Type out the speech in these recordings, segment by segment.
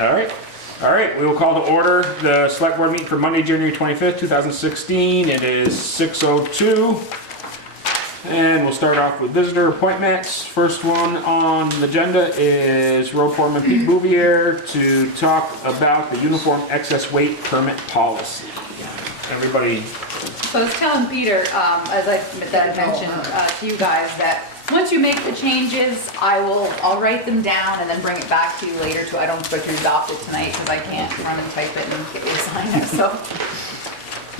All right, we will call to order the select board meeting for Monday, January 25th, 2016. It is 6:02. And we'll start off with visitor appointments. First one on the agenda is Road Foreman Pete Bouvier to talk about the uniform excess weight permit policy. Everybody. So I was telling Peter, as I mentioned to you guys, that once you make the changes, I'll write them down and then bring it back to you later. I don't expect you to adopt it tonight because I can't run and type it and get you to sign it. So,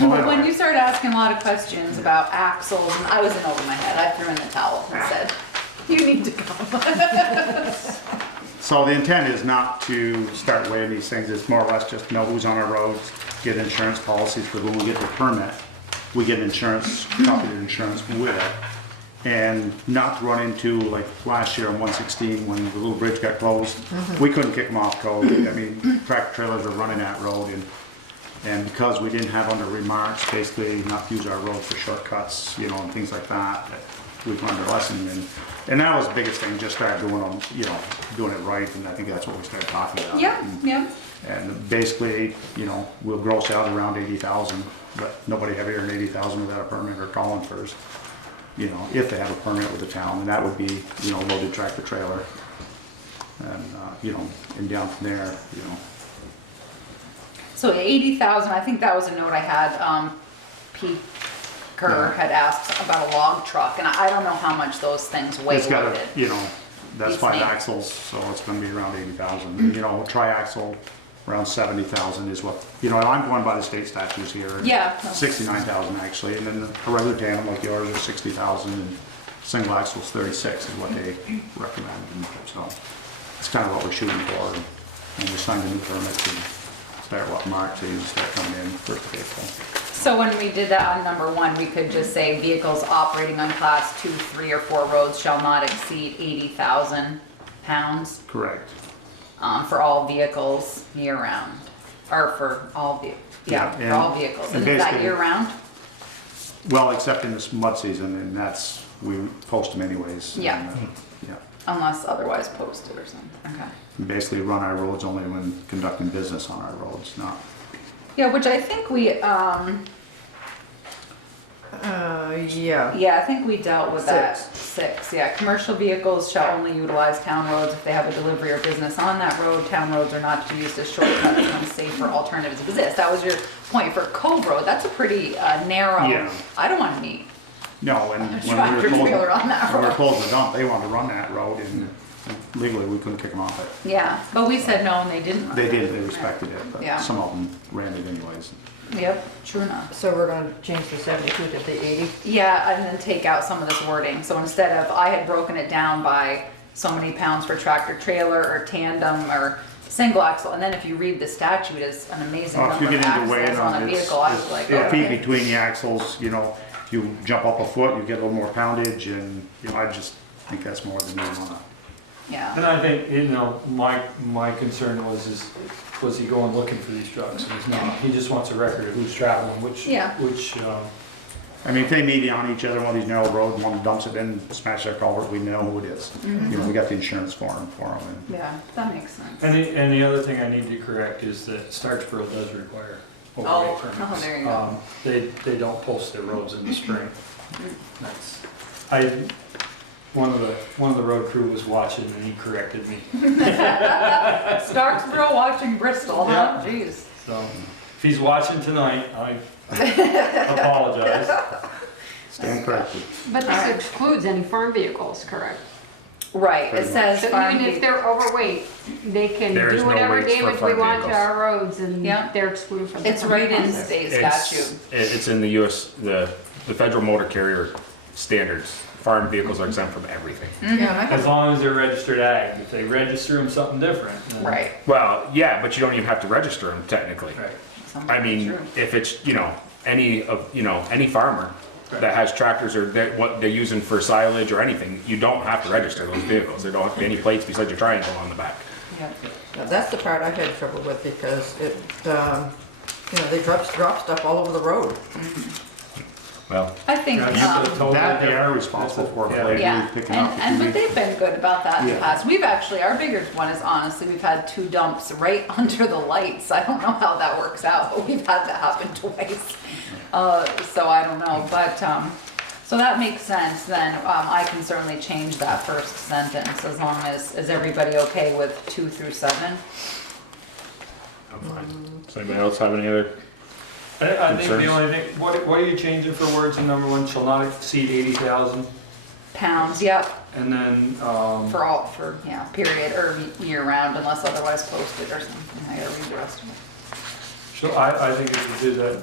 but when you started asking a lot of questions about axles, and I was in over my head, I threw in the towel and said, "You need to come." So the intent is not to start weighing these things. It's more or less just know who's on our roads, get insurance policies for when we get the permit. We get insurance, copy of insurance with it. And not to run into, like last year on 116 when the little bridge got closed, we couldn't kick them off code. I mean, tractor trailers are running that road, and because we didn't have under remarks, basically not to use our road for shortcuts, you know, and things like that, we've learned our lesson. And that was the biggest thing, just start doing them, you know, doing it right, and I think that's what we started talking about. Yeah. And basically, you know, we'll gross out around 80,000, but nobody heavier than 80,000 without a permit or calling first. You know, if they have a permit with the town, and that would be, you know, loaded tractor trailer. And, you know, and down from there, you know. So 80,000, I think that was a note I had, Pete Kerr had asked about a log truck, and I don't know how much those things weigh It's got loaded. a, you know, that's These 5 things. axles, so it's gonna be around 80,000. You know, triaxle, around 70,000 is what, you know, I'm going by the state statutes here. and Yeah. 69,000 actually, and then a regular tandem like yours is 60,000, and single axle's 36 is what they recommend. And so it's kind of what we're shooting for, and we signed a new permit to start March, so you start coming in 1st of April. So when we did that on number 1, we could just say vehicles operating on class 2, 3, or 4 roads shall not exceed 80,000 pounds. Correct. For all vehicles year round, or for all for all vehicles. And is that basically- year round? Well, except in this mud season, and that's, we post them anyways. Yeah. And, yeah. Unless otherwise posted or something. Okay. We basically run our roads only when conducting business on our roads, not. Yeah, which I think we Yeah. I think we dealt with that. 6. Yeah, commercial vehicles shall only utilize town roads if they have a delivery or business on that road. Town roads are not to be used as shortcuts when safer alternatives exist. That was your point for Cove Road. That's a pretty narrow. Yeah. I don't want to meet. No, and when we Tractor were trailer on that when we were road. closing the dump, they wanted to run that road, and legally we couldn't kick them off it. Yeah, but we said no, and they didn't. run They it. did, they respected it, but Yeah. some of them ran it anyways. Yep, true enough. So we're gonna change the 72 to the 80? Yeah, and then take out some of this wording. So instead of, I had broken it down by so many pounds for tractor trailer or tandem or single axle, and then if you read the statute, it's an amazing Well, if you number of get into weighing axles on a on it, vehicle. I was like, it's feet okay. between the axles, you know, you jump up a foot, you get a little more poundage, and, you know, I just think that's more than you wanna. Yeah, And I think, you know, my concern was he going looking for these trucks? And he's not. He just wants a record of who's traveling, which, Yeah. I mean, if they meet on each other on one of these narrow roads, and one dumps it in, smash their culvert, we know who it is. You know, we got the insurance for them, yeah, that makes sense. and the other thing I need to correct is that Starksboro does require overweight permits. there you go. They don't post their roads in the spring. That's, one of the road crew was watching and he corrected me. Starksboro watching Bristol, huh? Jeez. So if he's watching tonight, I apologize. Stand corrected. But this Alright. excludes any farm vehicles, correct? Right, it Pretty says So farm even if vehicle. they're overweight, they can There is do no whatever weights for damage we farm want to vehicles. our roads and Yeah. they're excluded from the. It's farm right in process. state It's, statute. it's in the US, the federal motor carrier standards. Farm vehicles are exempt from everything. Yeah, and I As have, long as they're registered ag. If they register them something different. then- Right. Well, yeah, but you don't even have to register them technically. Right. I mean, True. if it's, you know, any farmer that has tractors or what they're using for silage or anything, you don't have to register those vehicles. There don't have to be any plates besides your triangle on the back. Yeah. now that's the part I've had trouble with because it, you know, they drop stuff all over the road. Well, I think, That's a totally That they different- are responsible for, but Yeah. lately yeah, picking up. but they've been good about that in the Yeah. past. We've actually, our bigger one is honestly, we've had 2 dumps right under the lights. I don't know how that works out, but we've had that happen twice. So I don't know, but, so that makes sense, then, I can certainly change that first sentence, as long as, is everybody okay with 2 through 7? I'm fine. Does anybody else have any other? I think the Concerns? only thing, what are you changing for words in number 1, shall not exceed 80,000? Pounds, yep, And then, yeah, period, or year round unless otherwise posted or something. I gotta read the rest of it. so I think if you do that,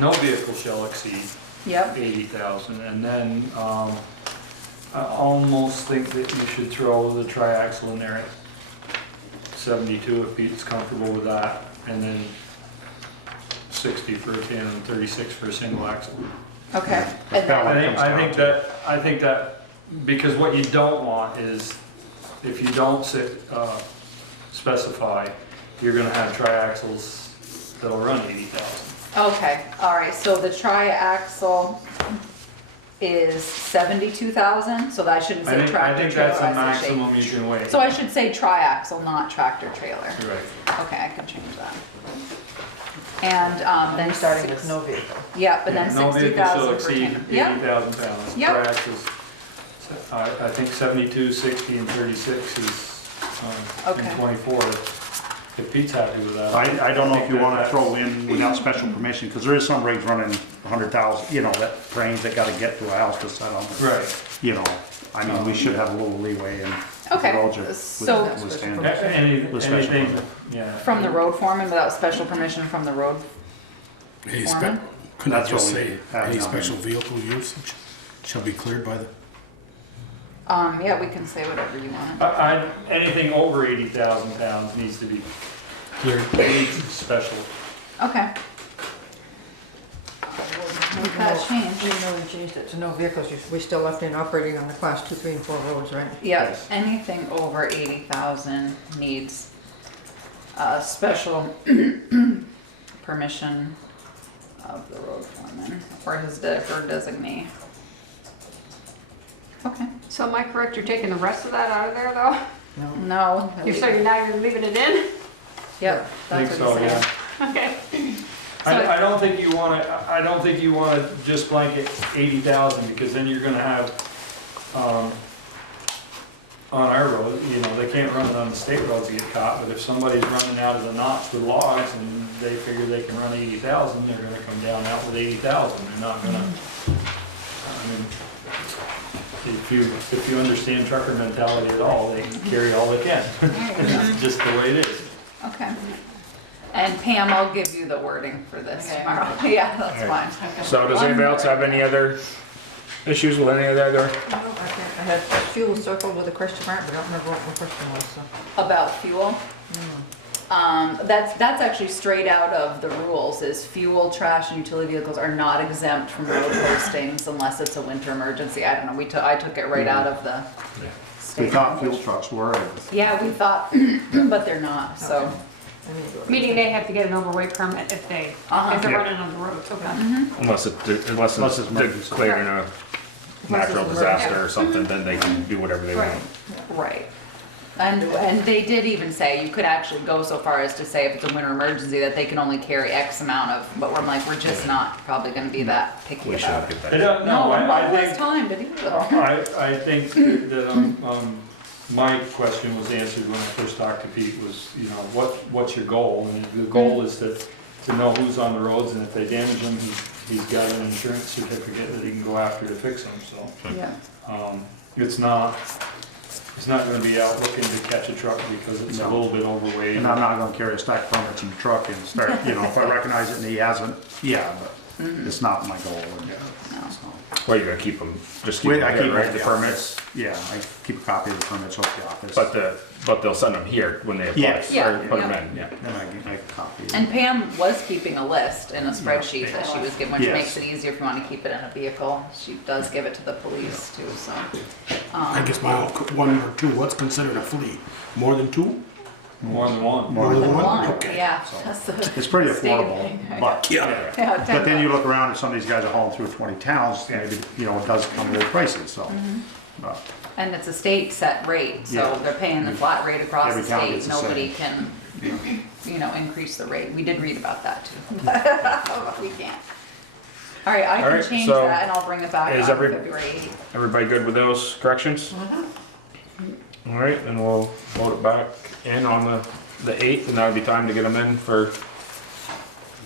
no vehicle shall exceed Yep, 80,000. And then, I almost think that you should throw the triaxle in there at 72 if Pete's comfortable with that. And then 60 for a tandem, 36 for a single axle. okay. That's And about then- what it comes down to. I think that, because what you don't want is, if you don't specify, you're gonna have triaxles that'll run 80,000. Okay, all right, so the tri-axle is 72,000, so that I shouldn't I say think tractor trailer. that's the I should say- maximum you can weigh. So I should say tri-axle, not tractor trailer. Right. Okay, I can change that. And, then Then starting with six- no vehicle. Yep, and then No vehicle shall 60,000 for exceed tandem. Yep, 80,000 pounds. Yep. Triaxles, I think 72, 60, and 36 is, Okay. and 24. If Pete's happy with that. I don't know if you wanna that's- throw in without special permission, cause there is some rigs running 100,000, you know, that frames that gotta get to a house to set on. Right. You know, I mean, we should have a little leeway in. Okay, the roads are so- withstand- Anything, With special permit. yeah. from the road foreman without special permission from the road Any foreman? Couldn't I That's just what we say, have any down here. special vehicle usage shall be cleared by the, Yeah, we can say whatever you want. Anything over 80,000 pounds needs to be cleared? special. Okay. Make that change. Even though we changed it to no vehicles, we still left in operating on the class 2, 3, and 4 roads, right? Yeah, Yes. anything over 80,000 needs special permission of the road foreman or his her designee. Okay. So am I correct, you're taking the rest of that out of there though? No. Now you're leaving it in? Yep, I think that's so, what he yeah. said. Okay. I don't think you wanna just blanket 80,000, because then you're gonna have, on our road, you know, they can't run it on the state roads to get caught, but if somebody's running out of the knots with logs and they figure they can run 80,000, they're gonna come down out with 80,000, they're not gonna, I mean, if you understand trucker mentality at all, they carry all they can. It's just the way it is. Okay. And Pam, I'll give you the wording for this Okay. tomorrow. Yeah, that's Alright. fine. So does anybody else have any other issues with any of the other? No, I can't, I had fuel circled with a question mark, but I don't remember what my question was, so. About fuel? That's actually straight out of the rules, is fuel, trash, and utility vehicles are not exempt from road postings unless it's a winter emergency. I don't know, I took it right out of the We state. thought fuel trucks were. Yeah, we thought, but they're not, so. I need to go. Meaning they have to get an overweight permit if they're Uh-huh. Yeah. running on the roads, okay. Unless Unless it's it's emergency. declaring a natural it's disaster or something, then they can do whatever they want. Right. Right. And they did even say, you could actually go so far as to say if it's a winter emergency, that they can only carry X amount of, but we're like, we're just not probably gonna be that picky We should about it. get I that. don't know, No, I who has think, time to do that? I think that, my question was answered when I first talked to Pete, was, you know, what's your goal? And the goal is to know who's on the roads, and if they damage them, he's got an insurance certificate that he can go after to fix them, so. Yeah. It's not gonna be out looking to catch a truck because it's a No. little bit overweight. And I'm not gonna carry a stack of permits in the truck and start, you know, if I recognize it and he hasn't, yeah, but it's not my goal. and, No. so. Well, you're gonna keep them, just keep Wait, them I here, keep right? the permits, yeah, I keep a copy of the permits off the office. But they'll send them here when they apply, Yes. Yeah, or put them yeah. in, yeah. Then I can make a copy. And Pam was keeping a list in a spreadsheet that she was given, which Yes. makes it easier if you want to keep it in a vehicle. She does give it to the police too, so. I guess my one or two, what's considered a fleet? More than two? More than one. more than one. One, Okay. yeah. That's the It's pretty state of affordable, thing. but, Yeah. Yeah, but then you $10. look around and some of these guys are hauling through 20 towns, maybe, you know, it does come with prices, so. Mm-hmm. But, And it's a state set rate, so Yeah. they're paying the flat rate across the Every town state. gets the Nobody same. can, you know, increase the rate. We did read about that too. We can't. All right, I All can right, change so that and I'll bring it back is on every- February 8th. Everybody good with those corrections? All right, then we'll vote it back in on the 8th, and that'll be time to get them in for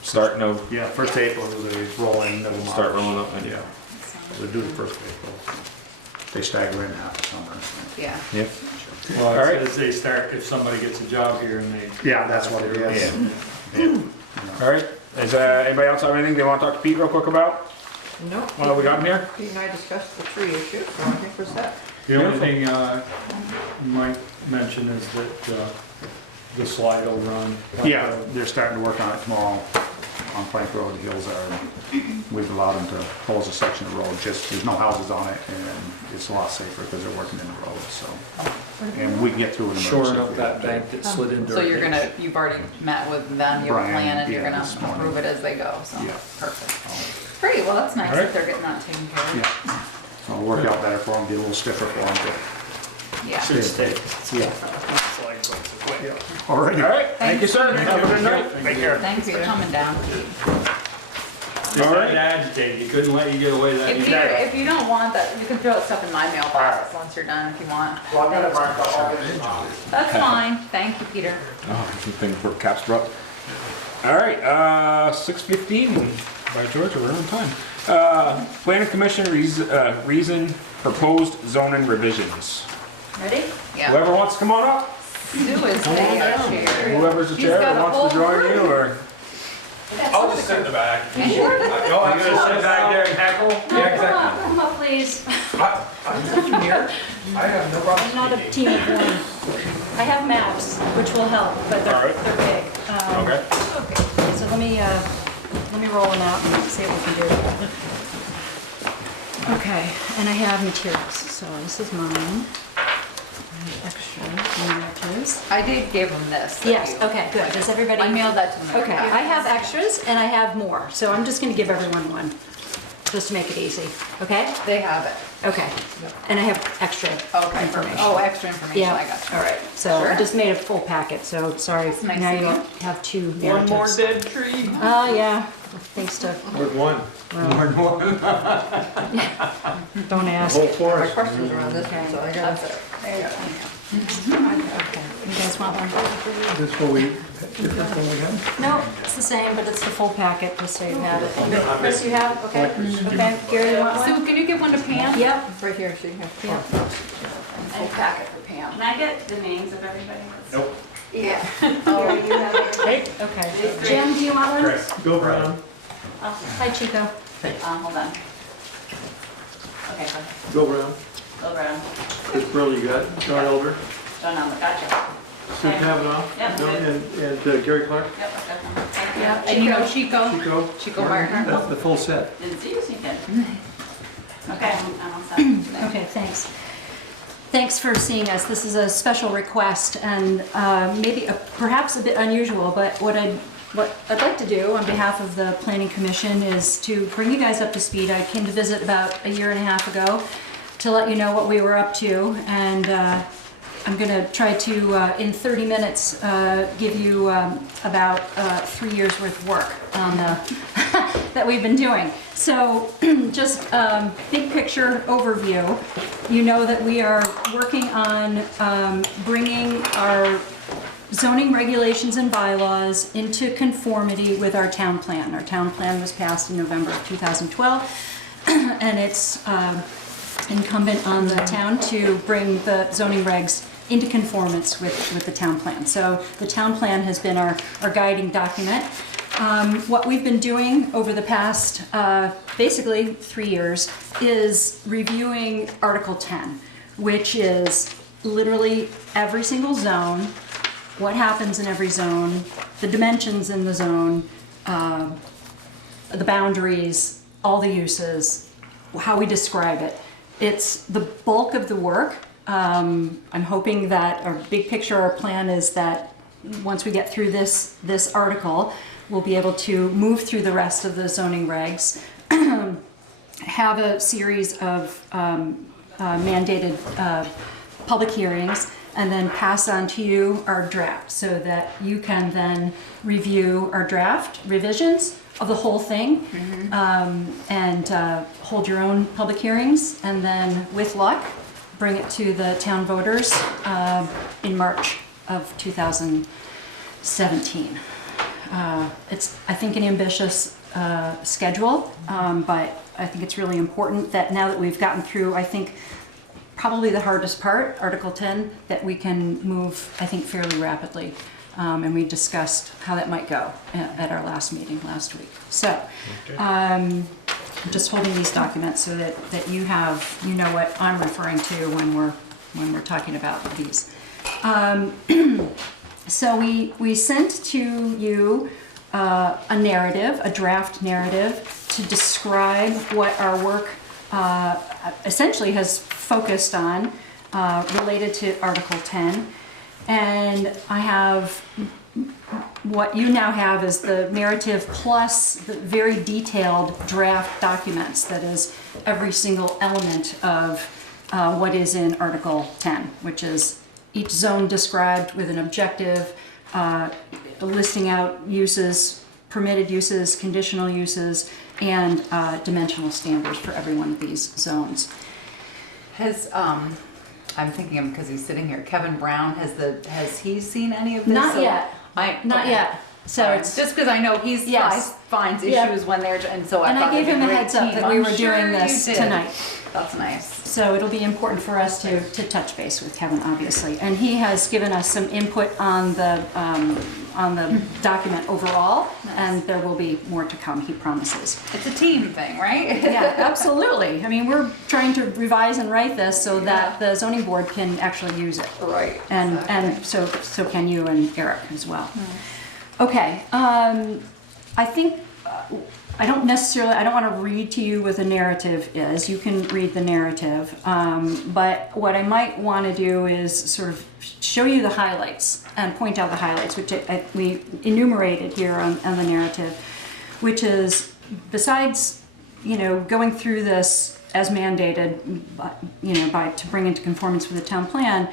starting to yeah, first April is a rolling, middle March. start rolling up. Yeah, we'll do the first April. They stagger in half the summer, so. Yeah. Yep. Well, All it right. says they start, if somebody gets a job here and they. Yeah, that's what it is. All right, is anybody else have anything they want to talk to Pete real quick about? No. What have we got in here? Pete and I discussed the tree issue, so I think we're set. The only thing you might mention is that the slide will run. Yeah, they're starting to work on it tomorrow on Plank Road, the hills are, we've allowed them to close a section of road, just, there's no houses on it, and it's a lot safer because they're working in the road, so. And we can get through an emergency. Shoring if up we that have to. bank that slid into. So our you're ditch. gonna, you've already met with them, you have a Brian, plan and you're yeah, gonna this morning. approve it as they go, so. Yeah. Perfect. Great, well, that's nice All right. that they're getting that taken care of. Yeah, so it'll work out better for them, be a little stiffer for them, Yeah. Should stay. but, yeah. All right. All right, thank you, sir. Have a good night. Take care. Thanks for coming down, Pete. Just All right. that agitated, you couldn't let you get away that easy. If you don't want that, you can throw stuff in my mailbox once you're done if you want. That's fine. Thank you, Peter. Oh, I keep thinking for caps brought. All right, 6:15, by George, we're on time. Planning Commission reason proposed zoning revisions. Ready? Yeah. Whoever wants to come on up, Sue is the chair. whoever's the He's chair got that a wants to whole join you, or? I'll just sit in the back. You sure? Oh, I'm gonna sit back there and heckle? Yeah, exactly. Come up, please. I'm sitting here. I have no problem. I'm not a team of one. I have maps, which will help, but All right. they're big. Okay. So let me roll them out and see what we can do. Okay, and I have materials, so this is mine. I have extra images. I did give him this. that Yes, you- okay, good. Does everybody? I mailed that to them. Okay, I have extras and I have more, so I'm just gonna give everyone one, just to make it easy, okay? They have it. Okay, and I have extra Okay. information. Oh, extra information, Yeah, I got you. all right, so Sure. I just made a full packet, so sorry, nice now of you you. don't have two One more narratives. dead tree. Oh, yeah, thanks to, With one. well, don't ask. Whole My forest. questions around this one, so I got. That's it. There you go. Okay, you guys want one? This what we, different than we had? No, it's the same, but it's the full packet, just so you have it. Chris, you have, okay? Okay, Gary, you want one? Sue, can you give one to Pam? Yep, Right here, so you have. yep. Full packet for Pam. Can I get the names of everybody? Nope. Yeah. Oh, you have it? Okay. Jim, do you want one? Go Brown. Oh, hi, Chico. Hold on. Okay, Bill Brown, go around. Chris Burley, you got John Elder, Don't know, gotcha. Sue Kavanaugh, Yep, no, good. and Gary Clark, Yep, I got them. Thank you. Yeah, And you know Chico? Chico. Chico Martin. That's the full set. Didn't see you sneak in. Okay, I'm all set. Okay, thanks. Thanks for seeing us. This is a special request and maybe perhaps a bit unusual, but what I'd like to do on behalf of the Planning Commission is to bring you guys up to speed. I came to visit about a year and a half ago to let you know what we were up to, and I'm going to try to, in 30 minutes, give you about 3 years worth of work on that we've been doing. So just big picture overview, you know that we are working on bringing our zoning regulations and bylaws into conformity with our town plan. Our town plan was passed in November of 2012, and it's incumbent on the town to bring the zoning regs into conformance with the town plan. So the town plan has been our guiding document. What we've been doing over the past basically 3 years is reviewing Article 10, which is literally every single zone, what happens in every zone, the dimensions in the zone, the boundaries, all the uses, how we describe it. It's the bulk of the work. I'm hoping that our big picture, our plan is that once we get through this article, we'll be able to move through the rest of the zoning regs, have a series of mandated public hearings, and then pass on to you our draft so that you can then review our draft revisions of the whole thing, and hold your own public hearings, and then with luck bring it to the town voters in March of 2017. It's, I think, an ambitious schedule, but I think it's really important that now that we've gotten through, I think, probably the hardest part, Article 10, that we can move, I think, fairly rapidly. And we discussed how that might go at our last meeting last week. So, I'm just holding these documents so that you know what I'm referring to when we're talking about these. So we sent to you a narrative, a draft narrative, to describe what our work essentially has focused on related to Article 10. And I have, what you now have is the narrative plus the very detailed draft documents that is every single element of what is in Article 10, which is each zone described with an objective, listing out uses, permitted uses, conditional uses, and dimensional standards for every one of these zones. Has, I'm thinking of him because he's sitting here, Kevin Brown, has he seen any of this? Not So yet. Not okay. yet. So it's just because I know he's Yes. finds Yep. issues when they're, and so I and thought I gave it'd be him a great heads up team. that we I'm were sure doing you this did. tonight. That's nice. So it'll be important for us to touch base with Kevin, obviously. And he has given us some input on the document overall, and there will be more to come, he promises. It's a team thing, right? Yeah, absolutely. I mean, we're trying to revise and write this so that the zoning board can actually use it. Right. And exactly. so can you and Eric as well. Okay, I think, I don't want to read to you what the narrative is. You can read the narrative. But what I might want to do is sort of show you the highlights and point out the highlights, which we enumerated here on the narrative, which is, besides, going through this as mandated, to bring into conformance with the town plan,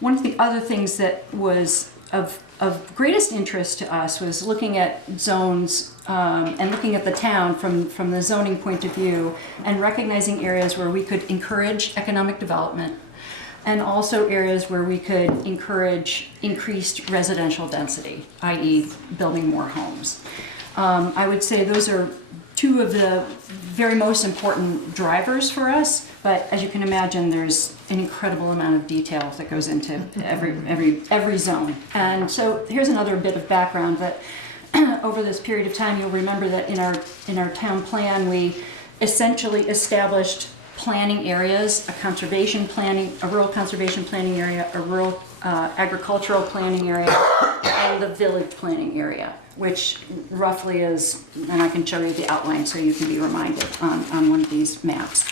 one of the other things that was of greatest interest to us was looking at zones and looking at the town from the zoning point of view, and recognizing areas where we could encourage economic development, and also areas where we could encourage increased residential density, i.e. building more homes. I would say those are two of the very most important drivers for us, but as you can imagine, there's an incredible amount of detail that goes into every zone. And so here's another bit of background that over this period of time, you'll remember that in our town plan, we essentially established planning areas, a rural conservation planning area, a rural agricultural planning area, and the village planning area, which roughly is, and I can show you the outline so you can be reminded on one of these maps.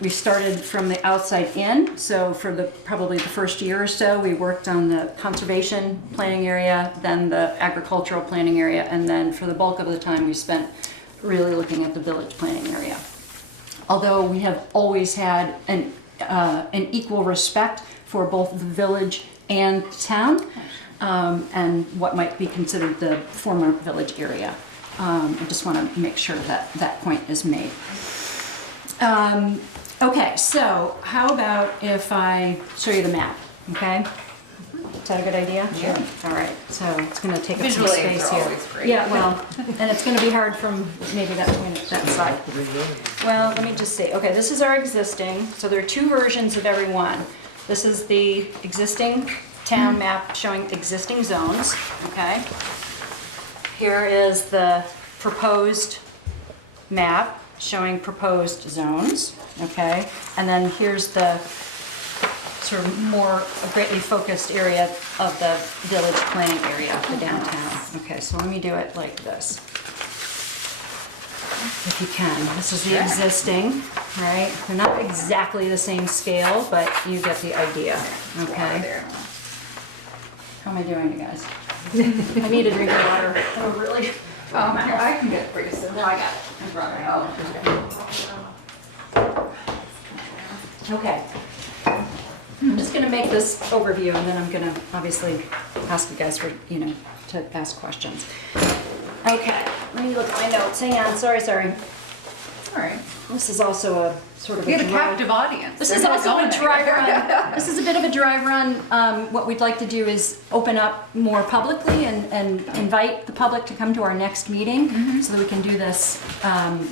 We started from the outside in, so for probably the first year or so, we worked on the conservation planning area, then the agricultural planning area, and then for the bulk of the time we spent really looking at the village planning area. Although we have always had an equal respect for both the village and town, and what might be considered the former village area. I just want to make sure that that point is made. Okay, so how about if I show you the map, okay? Is that a good idea? Yeah. All right, so it's going to take up some Visual space aids are here. always great. Yeah, well, and it's going to be hard from maybe that point, that side. Well, let me just see. Okay, this is our existing, so there are two versions of every one. This is the existing town map showing existing zones, okay? Here is the proposed map showing proposed zones, okay? And then here's the sort of more greatly focused area of the village planning area, the downtown. Okay, so let me do it like this. If you can. This is the existing, right? They're not exactly the same scale, but you get the idea, okay? How am I doing, you guys? I need a drink of water. Oh, really? Here, I can get it for you, so. No, I got it. I brought it. Oh, okay. I'm just gonna make this overview and then I'm gonna obviously ask you guys for, to ask questions. Okay, let me look at my notes. Hang on, sorry. All right. This is also a sort of We a have a dry... captive audience. This They're is not also a going dry anywhere. run. This is a bit of a dry run. What we'd like to do is open up more publicly and invite the public to come to our next meeting so that we can do this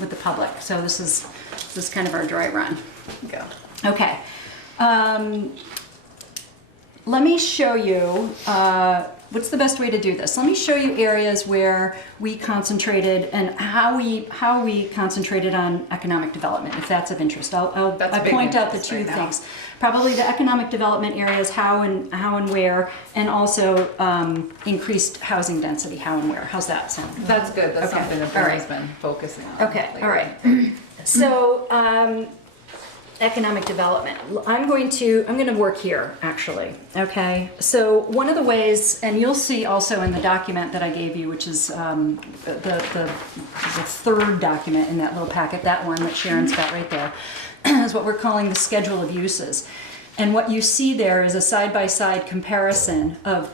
with the public. So this is kind of our dry run. Go. Okay. Let me show you, what's the best way to do this? Let me show you areas where we concentrated and how we concentrated on economic development, if that's of interest. I'll That's a big point out the interest two right now. things. Probably the economic development areas, how and where, and also increased housing density, how and where. How's that sound? That's good. That's Okay. something that All right. Bill's been focusing on. Okay, lately. all right. So, economic development. I'm going to work here, actually, okay? So one of the ways, and you'll see also in the document that I gave you, which is the third document in that little packet, that one that Sharon's got right there, is what we're calling the schedule of uses. And what you see there is a side-by-side comparison of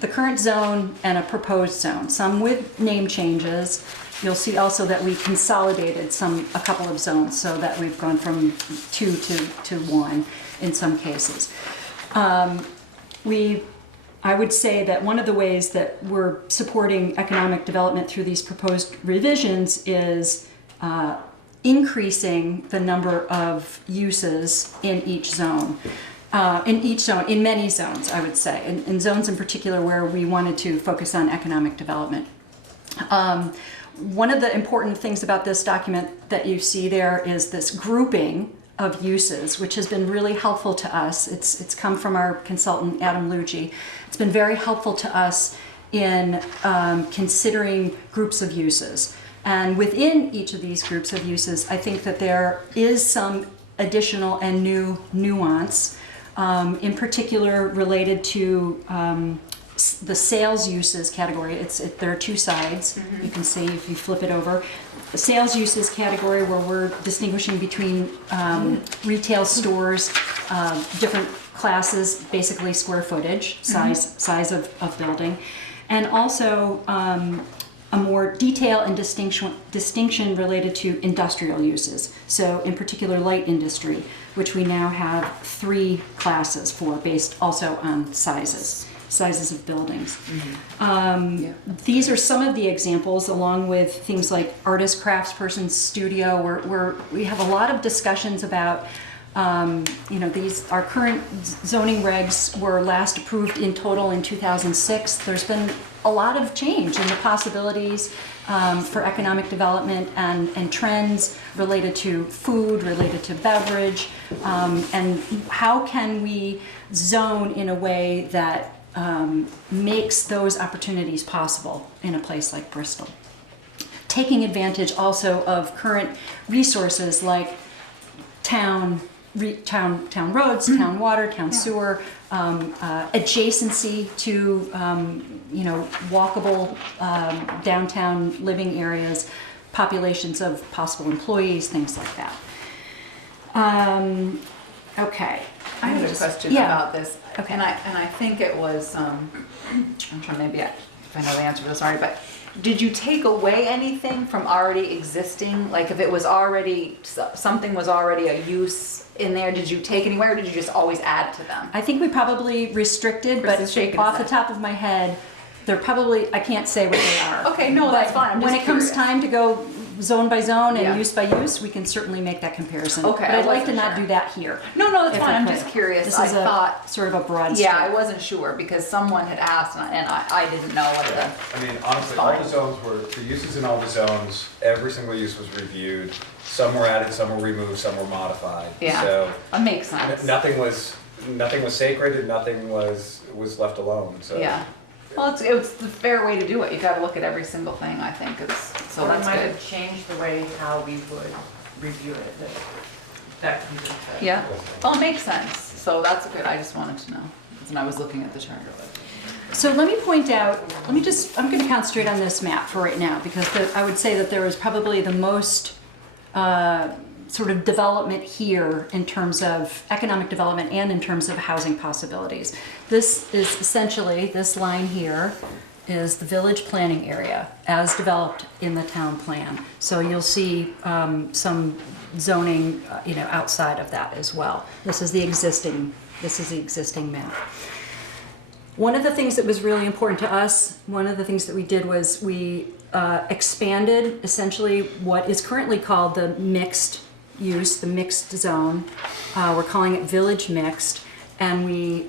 the current zone and a proposed zone, some with name changes. You'll see also that we consolidated a couple of zones so that we've gone from 2 to 1 in some cases. I would say that one of the ways that we're supporting economic development through these proposed revisions is increasing the number of uses in each zone. In many zones, I would say, in zones in particular where we wanted to focus on economic development. One of the important things about this document that you see there is this grouping of uses, which has been really helpful to us. It's come from our consultant, Adam Lucci. It's been very helpful to us in considering groups of uses. And within each of these groups of uses, I think that there is some additional and new nuance, in particular related to the sales uses category. There are two sides. You can see if you flip it over. The sales uses category, where we're distinguishing between retail stores, different classes, basically square footage, size of building, and also a more detail and distinction related to industrial uses. So in particular light industry, which we now have 3 classes for, based also on sizes of buildings. These are some of the examples, along with things like artist, craftsperson, studio, where we have a lot of discussions about, our current zoning regs were last approved in total in 2006. There's been a lot of change in the possibilities for economic development and trends related to food, related to beverage, and how can we zone in a way that makes those opportunities possible in a place like Bristol. Taking advantage also of current resources like town roads, town water, town sewer, adjacency to walkable downtown living areas, populations of possible employees, things like that. Okay. I have a question about this. Okay. And I think it was, I'm trying, maybe if I know the answer to this already, but did you take away anything from already existing? Like if it was already, something was already a use in there, did you take anywhere, or did you just always add to them? I think we probably restricted, Chris but is shaking off his the head. top of my head, they're probably, I can't say what they are. Okay, no, that's But fine. I'm when just it comes curious. time to go zone by zone Yeah. and use by use, we can certainly make that comparison. Okay, But I I'd like to wasn't not sure. do that here. No, that's if fine. I I'm could. just curious. This I is thought, sort of a broad yeah, I stroke. wasn't sure because someone had asked and I didn't know what the. I mean, honestly, all the zones were, the uses in all the zones, every single use was reviewed. Some were added, some were removed, some were modified. Yeah. So That makes sense. nothing was sacred and nothing was left alone, so. Yeah. Well, it's the fair way to do it. You got to look at every single thing. I think so. Or it That's might good. have changed the way how we would review it, that can be said. Yeah. Well, it makes sense. So that's good. I just wanted to know when I was looking at the chart. So let me point out, I'm gonna concentrate on this map for right now, because I would say that there is probably the most sort of development here in terms of economic development and in terms of housing possibilities. This is essentially, this line here is the village planning area as developed in the town plan. So you'll see some zoning, outside of that as well. This is the existing map. One of the things that was really important to us, one of the things that we did was we expanded essentially what is currently called the mixed use, the mixed zone. We're calling it village mixed, and we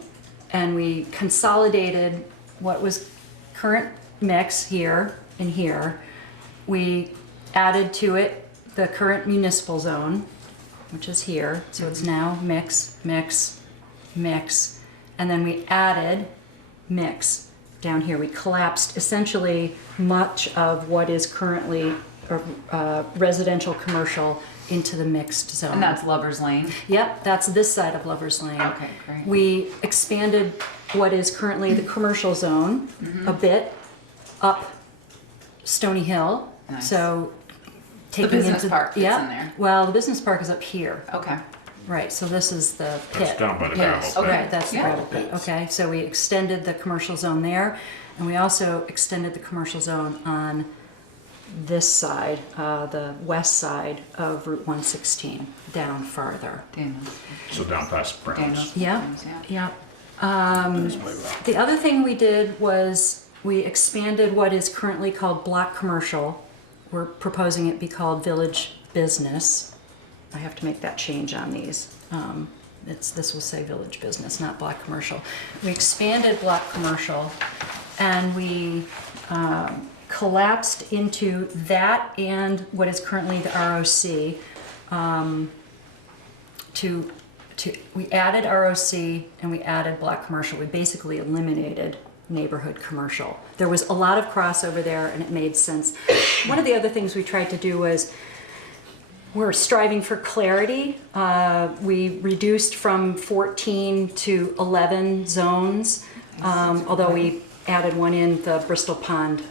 consolidated what was current mix here and here. We added to it the current municipal zone, which is here. So it's now mix, mix, mix, and then we added mix down here. We collapsed essentially much of what is currently residential commercial into the mixed zone. And that's Lover's Lane? Yep, that's this side of Lover's Lane. Okay, great. We expanded what is currently the commercial zone a bit up Stony Hill. Nice. So The taking business into, park that's yep. in there. Well, the business park is up here. Okay. Right, so this is the pit. That's down by the Yes, gravel pit. okay, that's the Yeah. gravel pit. Okay, so we extended the commercial zone there, and we also extended the commercial zone on this side, the west side of Route 116, down farther. Daniels. So down past Brown's. Daniels. Yeah, Yeah. yeah. The other thing we did was we expanded what is currently called block commercial. We're proposing it be called village business. I have to make that change on these. This will say village business, not block commercial. We expanded block commercial, and we collapsed into that and what is currently the ROC. We added ROC and we added block commercial. We basically eliminated neighborhood commercial. There was a lot of crossover there, and it made sense. One of the other things we tried to do was we're striving for clarity. We reduced from 14 to 11 zones, although we added one in the Bristol Pond,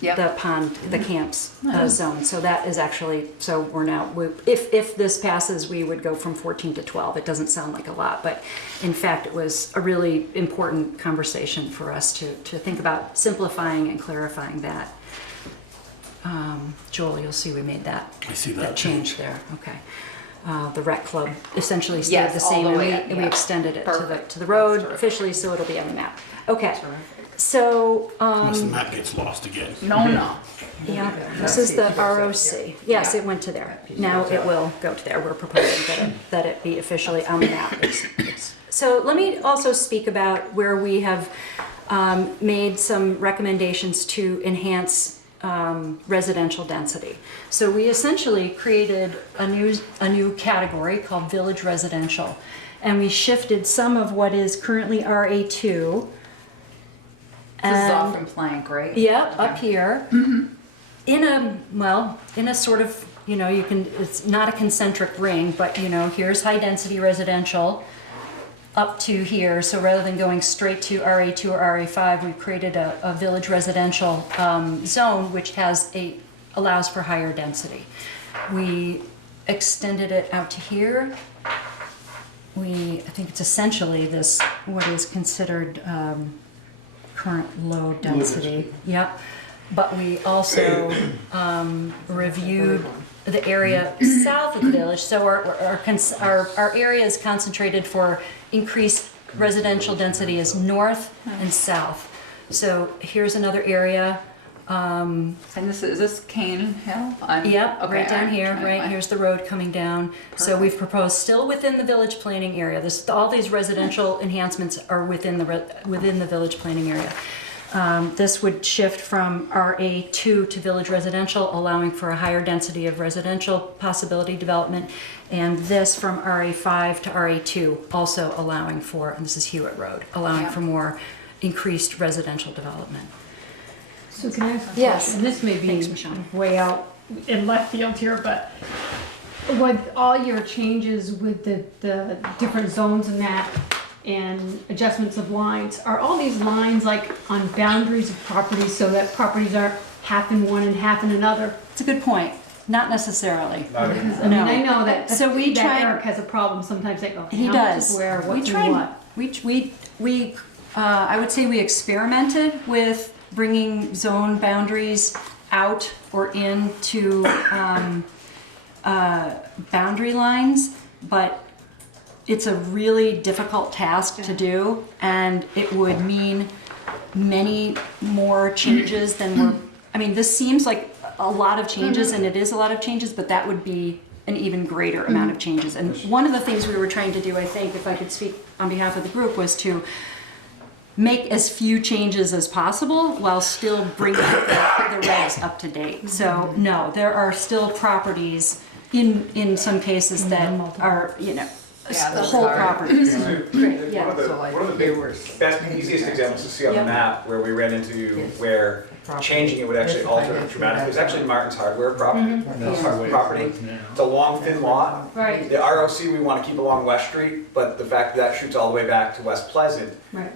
the camps zone. So that is actually, so we're now, if this passes, we would go from 14 to 12. It doesn't sound like a lot, but in fact, it was a really important conversation for us to think about simplifying and clarifying that. Joel, you'll see we made that. I see that change there. Okay. The rec club essentially stayed Yes, the all same, the and way, we yeah. extended it Perfect. to the road That's terrific. officially, so it'll be on the map. Okay. So Unless the map gets lost again. No, no. yeah, this is the ROC. Yes, it went to there. Now it will go to there. We're proposing that it be officially on the map. So let me also speak about where we have made some recommendations to enhance residential density. So we essentially created a new category called village residential, and we shifted some of what is currently RA2. This is off from Plank, right? Yep, Okay. up here. In a sort of, it's not a concentric ring, but here's high density residential up to here. So rather than going straight to RA2 or RA5, we've created a village residential zone which allows for higher density. We extended it out to here. I think it's essentially this, what is considered current low density. Yep. But we also reviewed the area south of the village. So our area is concentrated for increased residential density is north and south. So here's another area. And is this Cane Hill? Yep, Okay, right down alright, here, trying to right, find- here's the road coming down. So we've proposed still within the village planning area. All these residential enhancements are within the village planning area. This would shift from RA2 to village residential, allowing for a higher density of residential possibility development. And this from RA5 to RA2, also allowing for, and this is Hewitt Road, allowing for more increased residential development. So can I ask a Yes. question? This may Thanks, be Michelle. way out in left field here, but with all your changes with the different zones and that, and adjustments of lines. Are all these lines like on boundaries of properties so that properties aren't half in one and half in another? It's a good point. Not necessarily. I mean, I know that, So we that tried- Eric has a problem. Sometimes they go, He how much does. is where, We what's in tried. what? I would say we experimented with bringing zone boundaries out or into boundary lines, but it's a really difficult task to do, and it would mean many more changes than we're, I mean, this seems like a lot of changes, and it is a lot of changes, but that would be an even greater amount of changes. And one of the things we were trying to do, I think, if I could speak on behalf of the group, was to make as few changes as possible while still bringing the regs up to date. So no, there are still properties in some cases that are, you know, Yeah, the those whole are- properties. One of the best, easiest examples to see on the Yeah. map where we ran into where changing it would actually alter it dramatically. It was actually Martin's Hardware property. Property. It's a long, thin lot. Right, The ROC we want to keep along West Street, but the fact that shoots all the way back to West Pleasant, right.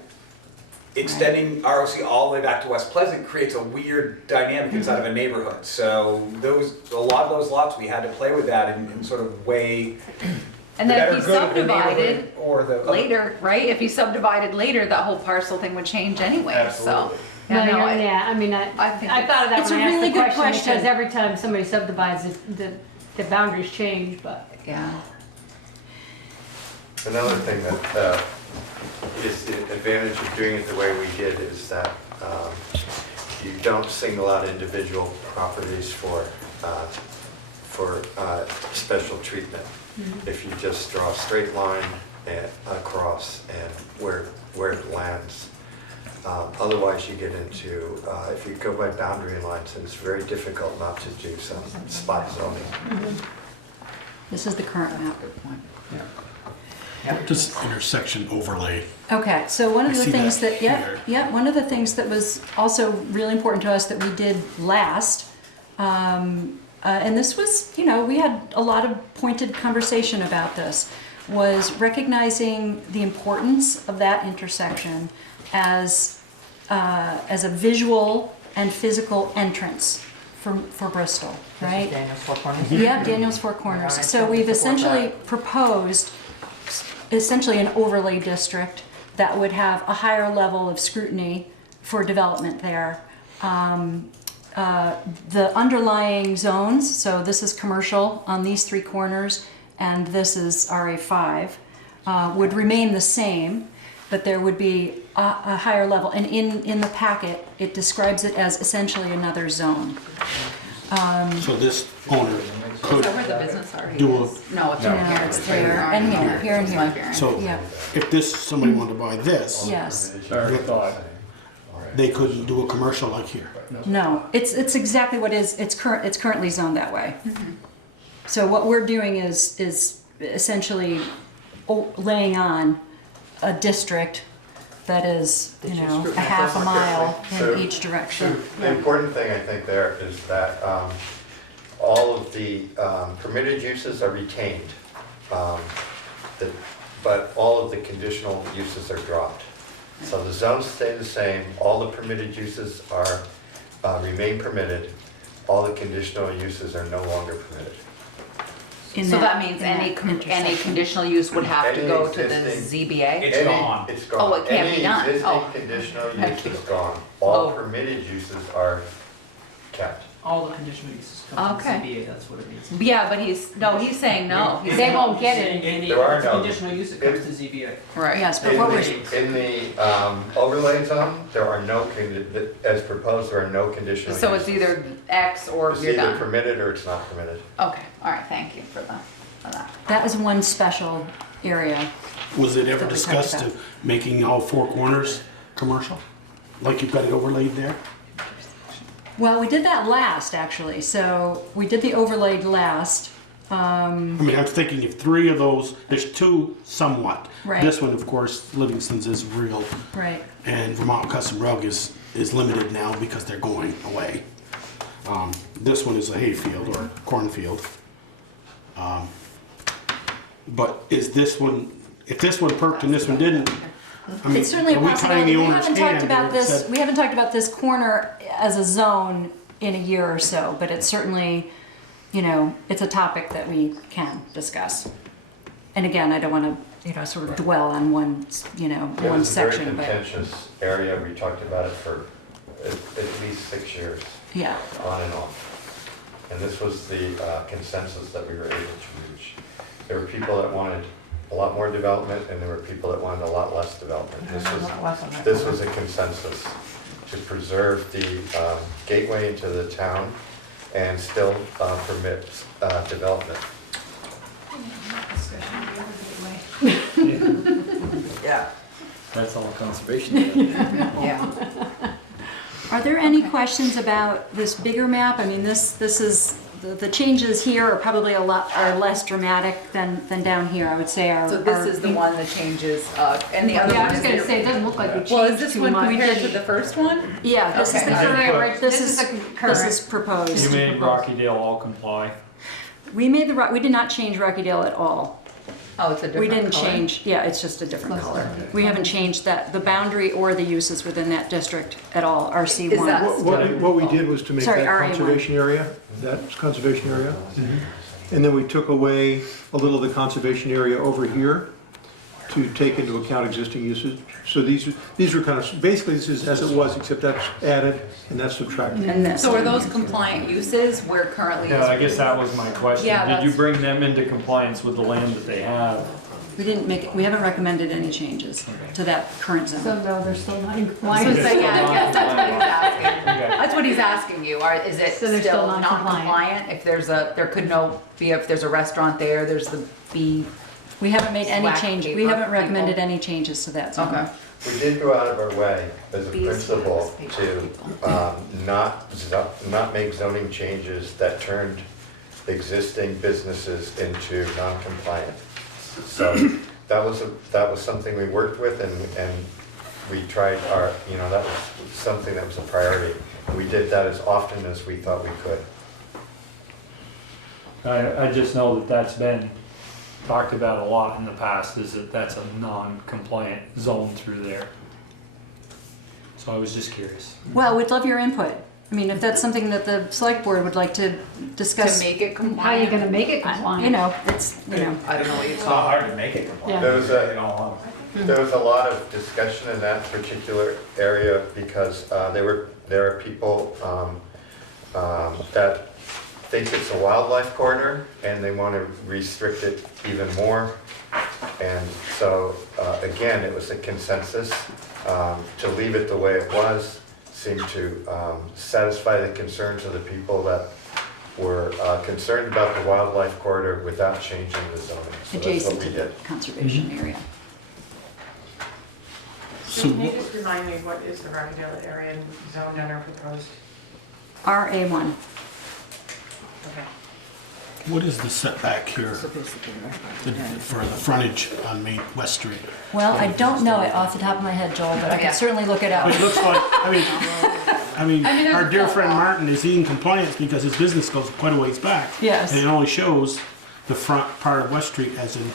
extending ROC all the way back to West Pleasant creates a weird dynamic inside of a neighborhood. So a lot of those lots, we had to play with that and sort of weigh And the then better if you good of the subdivided neighborhood or the. later, right? If you subdivided later, that whole parcel thing would change anyway, so. Absolutely. Yeah, No, no, you're- yeah, I mean, I think I thought of that it's when a I asked really the good question, question. because every time somebody subdivides, the boundaries change, but. yeah. Another thing that is the advantage of doing it the way we did is that you don't single out individual properties for special treatment. If you just draw a straight line across and where it lands. Otherwise you get into, if you go by boundary lines, then it's very difficult not to do some spot zoning. This is the current map. Just intersection overlay. Okay, so one of I the see things that that, here. one of the things that was also really important to us that we did last, and this was, you know, we had a lot of pointed conversation about this, was recognizing the importance of that intersection as a visual and physical entrance for Bristol, right? Daniel's Four Corners. Yeah, Daniel's Four Corners. So we've essentially proposed essentially an overlay district that would have a higher level of scrutiny for development there. The underlying zones, so this is commercial on these three corners, and this is RA5, would remain the same, but there would be a higher level. And in the packet, it describes it as essentially another zone. So this owner could, Is that where the business already do a- is? No, it's No, over here. it's there, and here, and here. so Yeah, if somebody wanted to buy this, yes. Sorry, thought. they couldn't do a commercial like here. No, it's exactly what it's currently zoned that way. So what we're doing is essentially laying on a district that is, you know, a half a mile in each direction. The important thing I think there is that all of the permitted uses are retained, but all of the conditional uses are dropped. So the zones stay the same, all the permitted uses are remain permitted, all the conditional uses are no longer permitted. So that means any conditional use would have to Any go to the existing- ZBA? It's gone. It's gone. Oh, it can't be done. Any Oh. existing conditional Thank use is you. gone. All Oh. permitted uses are kept. All the conditional uses come Okay. from the ZBA, that's what it means. Yeah, but he's saying no. He's They saying- won't get it. Any There are no- conditional use, it comes to ZBA. Right. Yes, but what we're, In the overlay zone, there are no, as proposed, there are no conditional uses. So it's either X or It's you're either done. permitted or it's not permitted. Okay, all right, thank you for that. that was one special area. Was it ever That we talked discussed about. to making all four corners commercial? Like you've got it overlaid there? Well, we did that last, actually. So we did the overlaid last. I mean, I'm thinking if three of those, there's two somewhat. Right. This one, of course, Livingston's is real, Right. and Vermont Custom Rug is limited now because they're going away. This one is a hayfield or cornfield. But is this one if this one perked and this one didn't, I mean, It's certainly a are we tying possibility. the We owner's haven't talked hand about here? It this, said- we haven't talked about this corner as a zone in a year or so, but it's certainly, you know, it's a topic that we can discuss. And again, I don't want to, sort of dwell on one, It one was a very section, but contentious area. We talked about it for at least 6 years, yeah. on and off. And this was the consensus that we were able to reach. There were people that wanted a lot more development, and there were people that wanted a lot less development. This was a consensus to preserve the gateway into the town and still permit development. Yeah. That's all conservation. Yeah. Are there any questions about this bigger map? I mean, this is, the changes here are probably are less dramatic than down here, I would say. So this is the one that changes, and the other Yeah, I one was is. gonna say, it doesn't look like we changed Well, is this too one much. compared to the first one? Yeah, this is Okay. the current, This is the current. this is proposed. You made Rockydale all comply. We did not change Rockydale at all. Oh, it's a different We didn't color. change, yeah, it's just a different color. We haven't changed the boundary or the uses within that district at all, RC1. Is that- What we did was to make Sorry, that RA1. conservation area, that's conservation area. And then we took away a little of the conservation area over here to take into account existing uses. So these were kind of, basically this is as it was, except that's added and that's subtracted. And this. So are those compliant uses where currently? Yeah, I guess that was my question. Yeah, Did you that's- bring them into compliance with the land that they have? We haven't recommended any changes to that current So zone. no, they're still not in So compliance. yeah, I guess that's what he's asking. Okay. That's what he's asking you, is it So they're still still not non-compliant. compliant? If there's if there's a restaurant there, there's the B. We haven't made any Slack change, we paper haven't recommended people. any changes to that zone. Okay. We did go out of our way as a These principle papers. to not make zoning changes that turned existing businesses into non-compliant. So that was something we worked with, and we tried that was something that was a priority. We did that as often as we thought we could. I just know that that's been talked about a lot in the past, is that that's a non-compliant zone through there. So I was just curious. Well, we'd love your input. I mean, if that's something that the select board would like to To discuss. make it How are you compliant? gonna make it compliant? You know, it's, I don't know what you're It's not hard to make it compliant. Yeah. There was a lot of discussion in that particular area because there are people that think it's a wildlife corridor and they want to restrict it even more. And so, again, it was a consensus to leave it the way it was, seemed to satisfy the concerns of the people that were concerned about the wildlife corridor without changing the zoning. So that's adjacent what to we the did. conservation area. So Can you just remind me, what is the Rockydale area and zone under proposed? RA1. Okay. what is the setback here for the frontage on West Street? Well, I don't know it off the top of my head, Joel, but I Yeah. can certainly look it But up. it looks like, I mean, there's our a dear lot. friend Martin, is he in compliance because his business goes quite a ways back? Yes. And it only shows the front part of West Street as in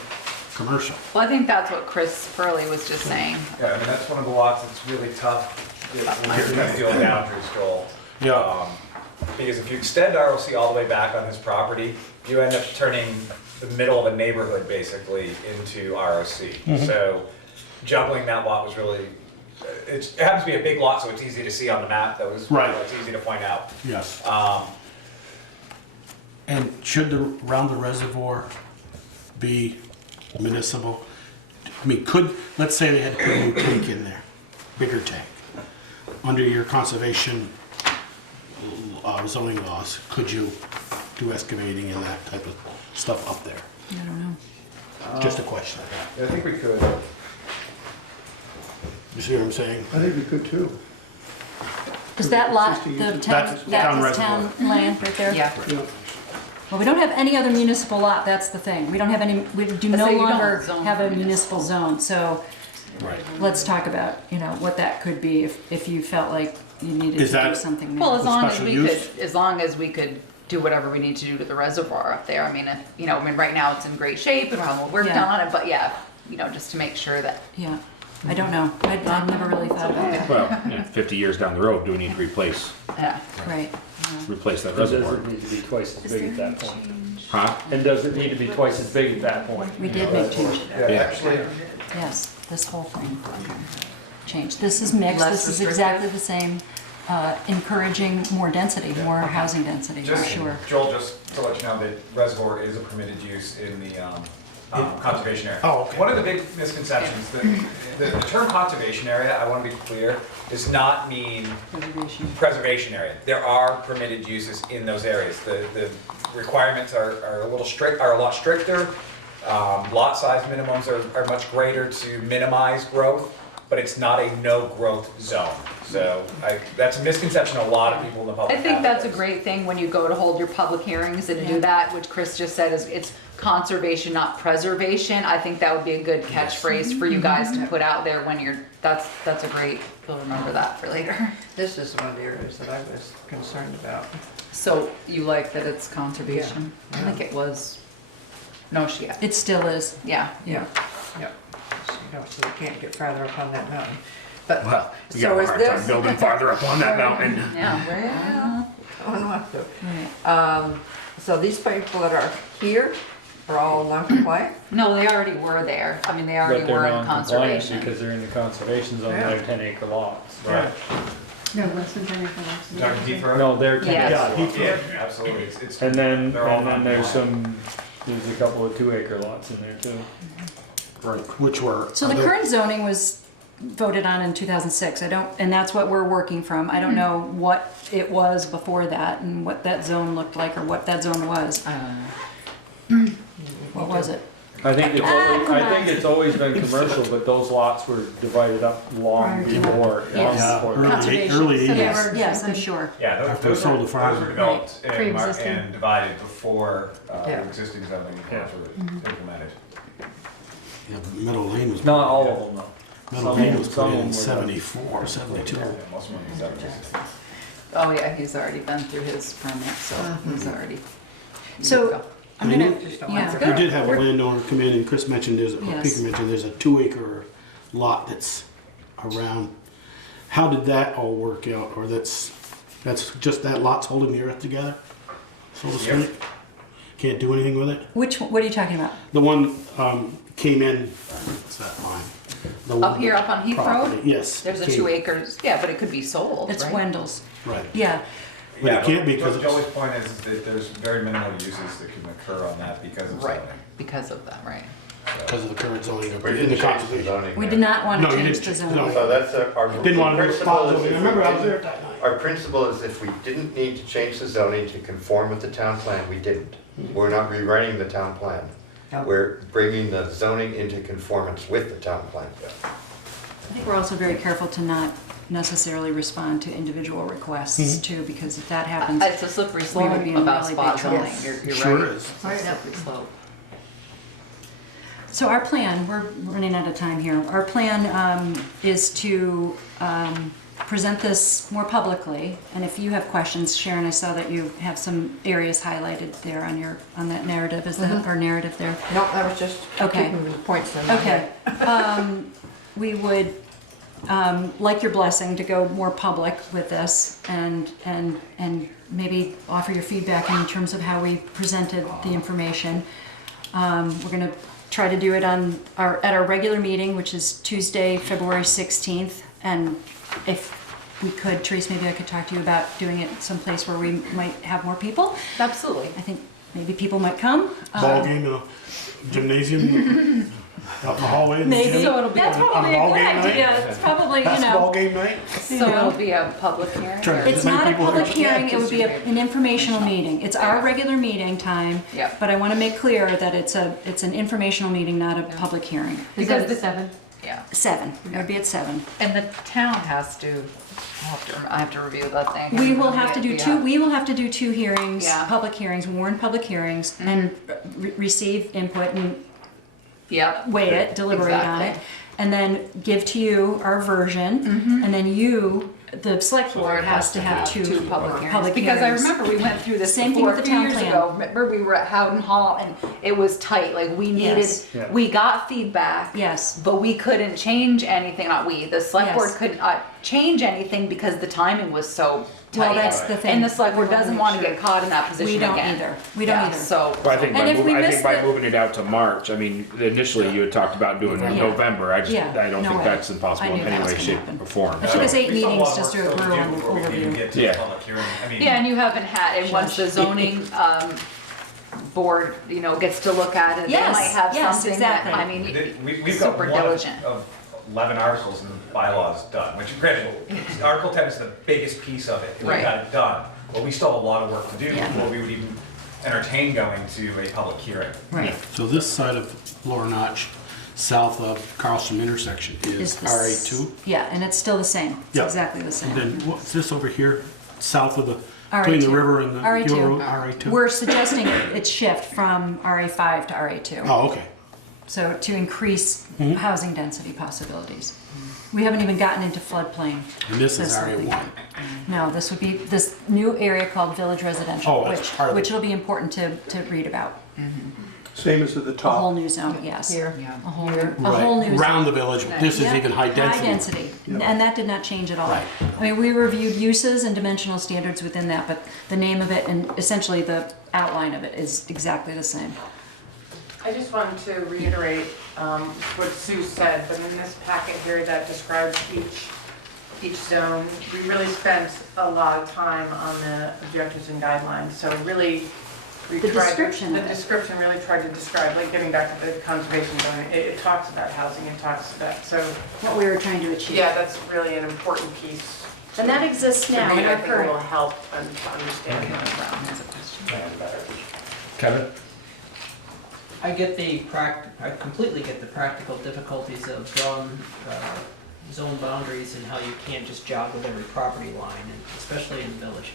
commercial. Well, I think that's what Chris Furley was just saying. Yeah, I mean, that's one of the lots that's really tough when you're trying to deal with boundaries, Joel. Yeah. Because if you extend ROC all the way back on his property, you end up turning the middle of a neighborhood basically into ROC. So juggling that lot was really, it happens to be a big lot, so it's easy to see on the map. That was, Right. it's easy to point out. Yes. And should around the reservoir be municipal? I mean, let's say they had to put a new tank in there, bigger tank. Under your conservation zoning laws, could you do excavating and that type of stuff up there? I don't know. Just a question. I think we could. You see what I'm saying? I think we could too. Is that lot, Existing the uses. town, That's that town is reservoir. town land right there? Yeah. Yeah. Well, we don't have any other municipal lot, that's the thing. We don't have any, we do Let's no say you don't longer zone have a for municipal zone, so Right. let's talk about, what that could be if you felt like you needed Is to do that- something Well, there. as long as special we use? could, do whatever we need to do to the reservoir up there. I mean, right now it's in great shape and we're all worked Yeah. on it, but yeah, you know, just to make sure that, Yeah, I don't know. I've never really thought about that. Well, yeah, 50 years down the road, do we need to replace yeah. Right. that Does reservoir? it need to be twice as big at that point? Huh? And does it need to be twice as big at that point? We did make changes. Yeah. Actually, Yes, this whole thing changed. This is mixed, Less this is exactly the same, encouraging more density, more housing density, for just, sure. Joel, just to let you know, that reservoir is a permitted use in the conservation area. Oh, okay. One of the big misconceptions, the term conservation area, I want to be clear, does not mean preservation area. There are permitted uses in those areas. The requirements are a lot stricter. Lot size minimums are much greater to minimize growth, but it's not a no-growth zone. So that's a misconception a lot of people in the public I think have. that's a great thing when you go to hold your public hearings and do that, which Chris just said is it's conservation, not preservation. I think that would be a good catchphrase for you guys to put out there when you're, that's a great, you'll remember that for later. This is one of the areas that I was concerned about. So you like that it's conservation? Yeah. I think it was, no, It still is. yeah. Yeah, yeah. So, you know, so we can't get farther up on that mountain. But, Well, you so got a is hard time this? building farther up on that mountain. Yeah. Well, I don't want to. Right. So these people that are here are all non-compliant? No, they already were there. I mean, they already But they're were in non-compliant conservation. because they're in the conservation zone, Yeah. they're 10-acre lots. Right. No, less than 10 acre lots. Dr. Heathrow? No, they're 10 Yes. acre lots. Yeah, absolutely. It's And then, they're all there's non-compliant. there's a couple of 2-acre lots in there too. Right, which were. So the current zoning was voted on in 2006. And that's what we're working from. I don't know what it was before that and what that zone looked like or what that zone was. What was it? I think it's always been commercial, but those lots were divided up long Prior to before. Yes. long before that. Conservation. early So they 80s. were, yes, I'm sure. Yeah, After those they sold were the farm. developed and Pre-existing. and divided before Yeah. the existing zoning Yeah. laws were implemented. Yeah, but Meadow Lane was. Not all of them though. Meadow Some- Lane was some put of in them were done. 74, 72. Yeah, most of them use that. Oh, yeah, he's already been through his permit, so he's already. So I'm gonna, Just don't yeah. want We did have a landowner come in and Chris mentioned, or Yes. Peter mentioned, there's a 2-acre lot that's around. How did that all work out? Or that's just that lot's holding the earth together, so to Yep. speak? Can't do anything with it? What are you talking about? The one came in, what's that line? The one Up here, up on Heath property, Road? Yes. There's a came- 2 acres, yeah, but it could be sold, It's right? Wendell's. Right. Yeah. But it Yeah, can't be 'cause it's- Joey's point is that there's very minimal uses that can occur on that because of Right, zoning. because of that, right. Because of the current zoning. We in didn't the change the conservation. zoning. We there. did not want No, to you change didn't the change- zone. no. So that's our. Didn't want to do a principle spot is zoning. if I we remember I was didn't- there that night. Our principle is if we didn't need to change the zoning to conform with the town plan, we didn't. We're not rewriting the town plan. No. We're bringing the zoning into conformance with the town plan. I think we're also very careful to not necessarily respond to individual requests too, because if that happens, It's a slippery We would be in slope about really spot big trouble. zoning, you're right. Sure is. It's a slippery slope. so our plan, we're running out of time here. Our plan is to present this more publicly, and if you have questions, Sharon, I saw that you have some areas highlighted there on that narrative. Is that our narrative there? No, I was just Okay. keeping the points in my Okay. head. We would like your blessing to go more public with this and maybe offer your feedback in terms of how we presented the information. We're going to try to do it at our regular meeting, which is Tuesday, February 16th. And if we could, Therese, maybe I could talk to you about doing it someplace where we might have more people. Absolutely. I think maybe people might come. Ball game, gymnasium, out in the hallway. in the Maybe. gym. So it'll be That's a probably a ball good game night? idea. It's probably, Basketball game night? So it'll be a public hearing? Try to- or- As It's many not a people public as- hearing, it would be just an informational meeting. It's our regular meeting time. Yeah. But I want to make clear that it's an informational meeting, not a public hearing. Because the 7. Yeah, 7, it would be at 7. and the town has to, I have to review that thing. We will have to do Yeah. we will have to do 2 hearings, Yeah. public hearings, warned public hearings, and receive input and Yep. weigh it, deliberate on it, Exactly. and then give to you our version, and then you the select board has to have two public hearings. public Because I hearings. remember we went through this Same thing before with a the few town years plan. ago. Remember we were at Howden Hall and it was tight, like we needed, Yes. Yeah. we got feedback. Yes. But we couldn't change anything, not we, the select board Yes. couldn't change anything because the timing was so tight. Well, that's the thing. And the select board We wanna doesn't make want to sure. get caught in that position We don't again. either. We don't Yeah, either. So, Well, I think And if we I miss think by the- moving it out to March, I mean, initially you had talked about doing it in Yeah. November. I Yeah, don't no think way. that's impossible I in knew that any was way, gonna shape, happen. or form. It took us 8 We still have a meetings lot just of to work agree still to on do before we can even overview. get to Yeah. the public hearing. I mean, yeah, and you haven't had, and once the zoning, board, gets to look at it, they Yes, might have yes, something that, exactly. I mean, We've got super one diligent. of 11 articles in the bylaws done, which granted, Article 10 is the biggest piece of it, and we Right. got it done. But we still have a lot of work to do Yeah. before we would even entertain going to a public hearing. Right. So this side of Lower Notch, south of Carlson intersection Is is the RA2. Yeah, and it's still the same. It's Yeah. exactly the And same. then what's this over here, south of the, RA2. between the river and the RA2. Hill Road, RA2? We're suggesting it shift from RA5 to RA2. Oh, okay. So to increase Mm-hmm. housing density possibilities. We haven't even gotten into floodplain. And this is would be- RA1. No, this would be this new area called Village Residential, Oh, that's part of which it. will be important to read about. Same as at the A whole top. new zone, yes. Here. A whole new zone. Around the village, this is Yeah, even high density. High density, and that did not change at all. Right. I mean, we reviewed uses and dimensional standards within that, but the name of it and essentially the outline of it is exactly the same. I just wanted to reiterate what Sue said, but in this packet here that describes each zone, we really spent a lot of time on the objectives and guidelines, so really we The tried. description of The it. description really tried to describe, like getting back to the conservation zone, it talks about housing, it talks about, so, What we were trying to achieve. yeah, that's really an important piece. And that exists To now me, in I our think it will current. help and to understand. Kevin? I completely get the practical difficulties of drawing zone boundaries and how you can't just jog with every property line, and especially in the village.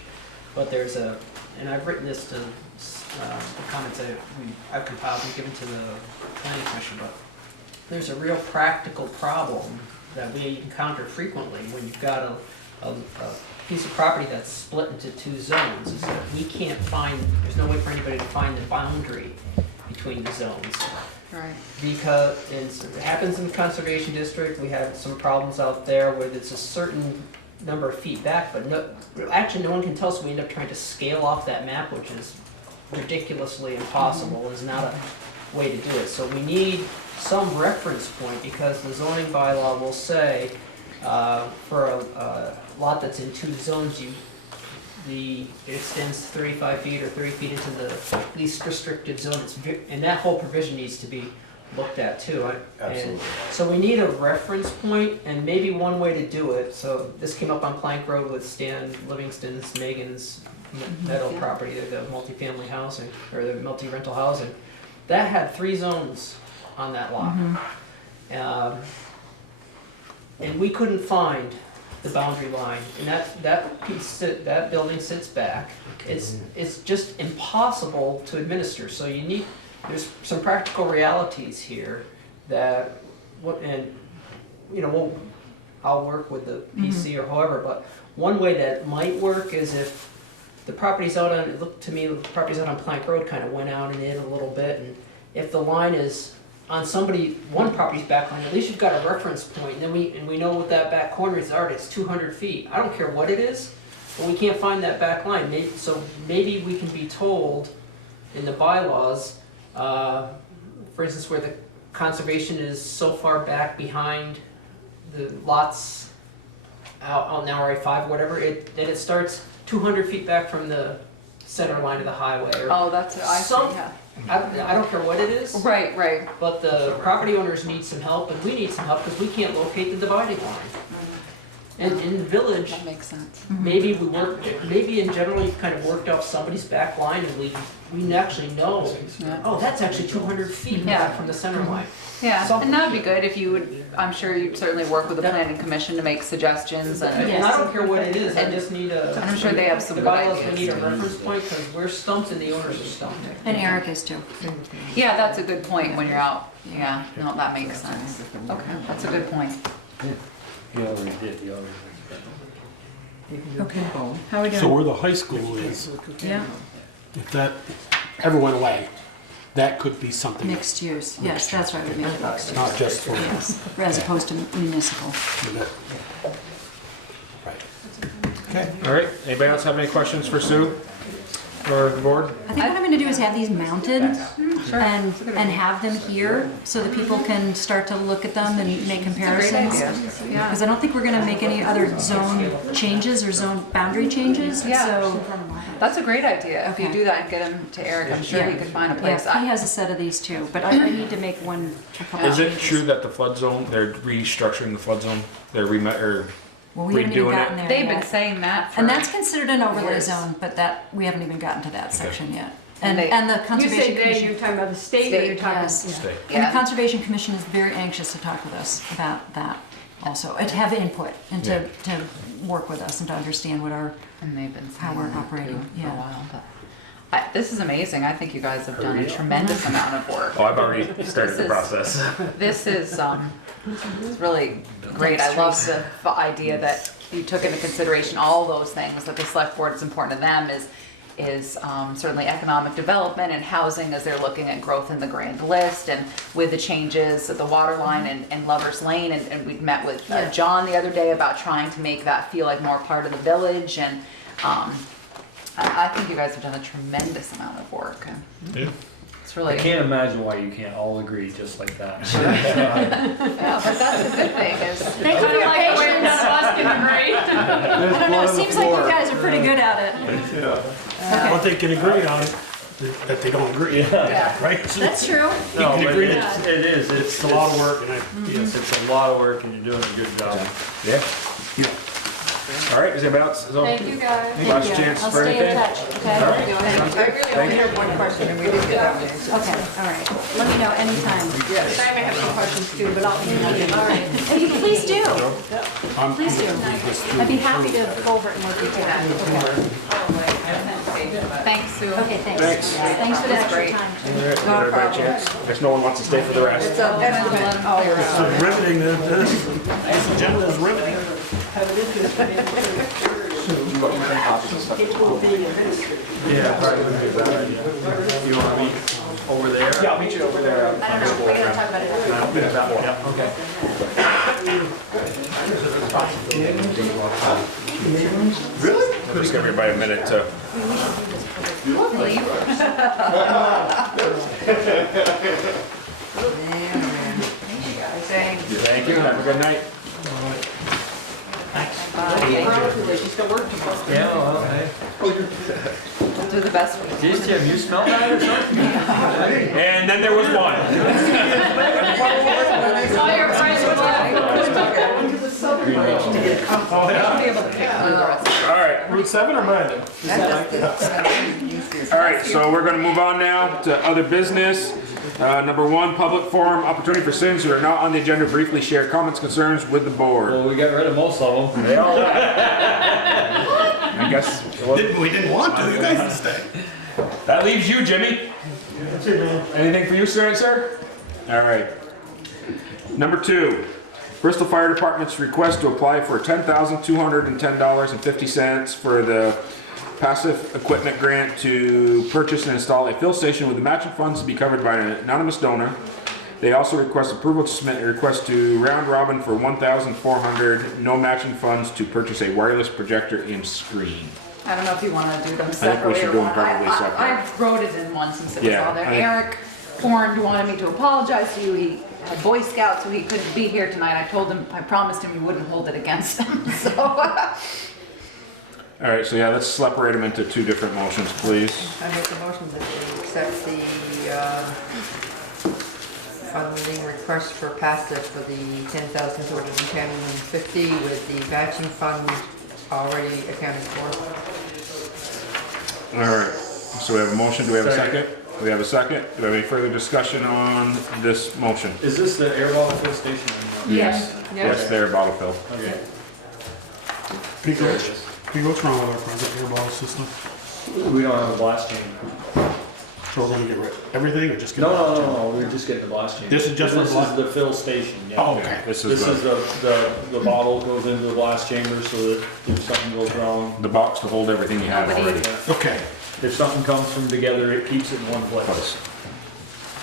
But there's and I've written this to the comments I've compiled and given to the planning commission, but there's a real practical problem that we encounter frequently when you've got a piece of property that's split into two zones, is that we can't find, there's no way for anybody to find the boundary between the zones. Right. Because it happens in the conservation district, we have some problems out there where there's a certain number of feet back, but actually no one can tell, so we end up trying to scale off that map, which is ridiculously impossible, is not a way to do it. So we need some reference point, because the zoning bylaw will say, for a lot that's in two zones, it extends 35 feet or 30 feet into the least restricted zone, and that whole provision needs to be looked at too. Absolutely. And so we need a reference point, and maybe one way to do it, so this came up on Plank Road with Stan Livingston's, Megan's Meadow property, the multifamily housing, or the multi-rental housing. That had 3 zones on that lot. And we couldn't find the boundary line, and that building sits back. It's just impossible to administer, so there's some practical realities here that, I'll work with the PC or however, but one way that might work is if the property's out on, it looked to me, the property's out on Plank Road kind of went out and in a little bit, and if the line is on one property's back line, at least you've got a reference point, and we know what that back corner is already, it's 200 feet. I don't care what it is, but we can't find that back line. So maybe we can be told in the bylaws, for instance, where the conservation is so far back behind the lots out in RA5, whatever, that it starts 200 feet back from the center line of the highway. Or Oh, that's what I see, yeah. I don't care what it is. Right, right. But the property owners need some help, and we need some help, because we can't locate the dividing line. And in the village, That makes sense. maybe in general, you've kind of worked off somebody's back line, and we actually know, oh, that's actually 200 feet back from the center line. Yeah, Something. and that'd be good if you would, I'm sure you'd certainly work with the planning commission to make suggestions and. And I don't care what it is, I And just need a. I'm sure they have some the good bylaws, ideas. We need a reference point, because we're stumped and the owners are stumped. And Eric is too. Yeah, that's a good point when you're out. Yeah, no, that makes sense. Okay, that's a good point. You already did, you already did. Okay. How are we So doing? where the high school is, Yeah, if that ever went away, that could be something, mixed use. Yes, that's right, we make it mixed use. not just for Yes, as opposed to municipal. the bit. Right. Okay. All right, anybody else have any questions for Sue or the board? I think what I'm gonna do is have these mounted and have them here so that people can start to look at them and make comparisons. Yeah. Because I don't think we're gonna make any other zone changes or zone boundary changes, Yeah. so. That's a great idea. If you Okay. do that and get them to Eric, I'm sure he could find a place. Yeah, he has a set of these too, but I need to make one, a couple Is it changes. true that the flood zone, they're restructuring the flood zone? They're Well, we haven't even redoing gotten it? there They've been yet. saying that for. And that's considered an overlay years. zone, but that, we haven't even gotten to that section yet. And they- And the You say Conservation they, Commission. you're talking about the state, or you're talking? Yes. yeah. Stay. And the Yeah. Conservation Commission is very anxious to talk with us about that also, and to have input and to work with us and to understand what our, And they've been how saying we're that operating, too for yeah. a while, but. This is amazing. I think you guys have done a tremendous amount of work. Oh, I've already started the This is- process. This is, it's really great. I love the idea that you took into consideration all those things, that the select board, it's important to them, is certainly economic development and housing as they're looking at growth in the grand list, and with the changes at the water line and Lover's Lane, and we met with John the other day about trying to make that feel like more part of the village, and I think you guys have done a tremendous amount of work. And Yeah. it's I really, can't imagine why you can't all agree just like that. yeah, but that's a good thing is. Thank you for your patience. I don't know, it seems like you guys are pretty good at it. What they can agree on, that they don't agree, Yeah. right? That's true. No, can but agree it's, it is, It's a lot of work, and Yes, it's a lot of work and you're doing a good job. Yeah. All right, is anybody else? Thank you, guys. Last Thank you. chance I'll for stay in anything? touch, okay? All right. I really only have one question, and we didn't get that many. Okay, all right. Let me know anytime. Yes. I may have some questions too, but I'll email you. All right. Hey, please do. Please do. I'd be happy to go over it in more detail. Thanks, Sue. Okay, thanks. Thanks. Thanks for the extra Great. time. Everybody a chance. Guess no one wants to stay for the rest. It's riveting, this agenda is riveting. Yeah, probably would be a bad idea. You wanna meet over there? Yeah, I'll meet you over there. I don't know, we're gonna talk about it. Yeah, okay. Just give everybody a minute to. Thank you. Have a good night. She's still working tomorrow. Yeah, well, hey. We'll do the best we can. Geez, Jim, you smell that or something? And then there was one. All your friends would All right. Route 7 or Brandon? All right, so we're gonna move on now to other business. Number one, public forum, opportunity for citizens who are not on the agenda to briefly share comments, concerns with the board. Well, we got rid of most of them. They all left. I guess. We didn't want to, you guys can stay. That leaves you, Jimmy. Anything for you, sir? All right. Number two, Bristol Fire Department's request to apply for $10,210.50 for the passive equipment grant to purchase and install a fill station with the matching funds to be covered by an anonymous donor. They also request approval to submit a request to round robin for $1,400, no matching funds to purchase a wireless projector and screen. I don't know if you want to do them we separately should or do them one. probably separate. I wrote it in one since it was Yeah, all there. I think- Eric Horn wanted me to apologize to you. He had Boy Scouts, so he couldn't be here tonight. I told him, I promised him you wouldn't hold it against him, so. All right, so yeah, let's separate them into two different motions, please. I make a motion that we accept the funding request for passive for the $10,210.50 with the matching fund already accounted for. All right, so we have a motion, do we have a second? We have a second, do we have any further discussion on this motion? Is this the air bottle fill station or not? Yes. Yes, they're bottle fill. Okay. Pete, what's wrong with our present air bottle system? We don't have a blast chain. So we're gonna get rid of everything or just get? No, we're just getting the blast chamber. This is just for This blast- is the fill station, yeah. Oh, okay. This This is is the bottle goes into the blast chamber so that if something goes wrong, the box to hold everything you have Nobody- already. Okay. if something comes from together, it keeps it in one place.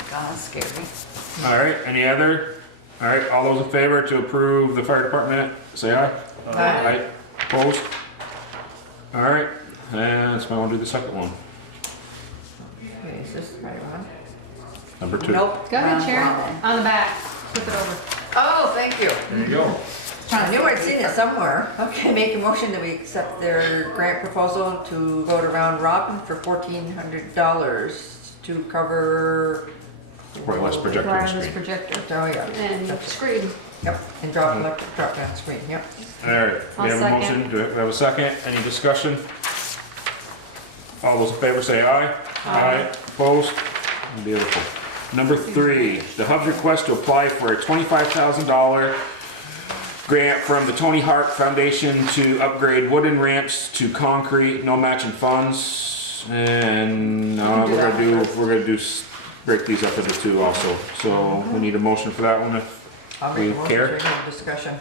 God, that's scary. All right, any other? All right, all those in favor to approve the fire department, say aye. Aye. Opposed? All right, and so I want to do the second one, Okay, is this the right one? number 2. Nope. Go ahead, Sharon, Wrong. on the back, flip it over. Oh, thank you. There you go. I knew I'd seen it somewhere. Okay, make a motion that we accept their grant proposal to go to Round Robin for $1,400 to cover. Wireless projector and Wireless screen. projector Oh, yeah. and screen. Yep, and drop down screen, yep. All right, we I'll have a second. motion, do we have a second, any discussion? All those in favor say aye. Aye. Opposed? Beautiful. Number 3, the hub's request to apply for a $25,000 grant from the Tony Hart Foundation to upgrade wooden ramps to concrete, no matching funds. And we're gonna do, break these up into 2 also. So we need a motion for that one if I'll we make a motion care. to have discussion.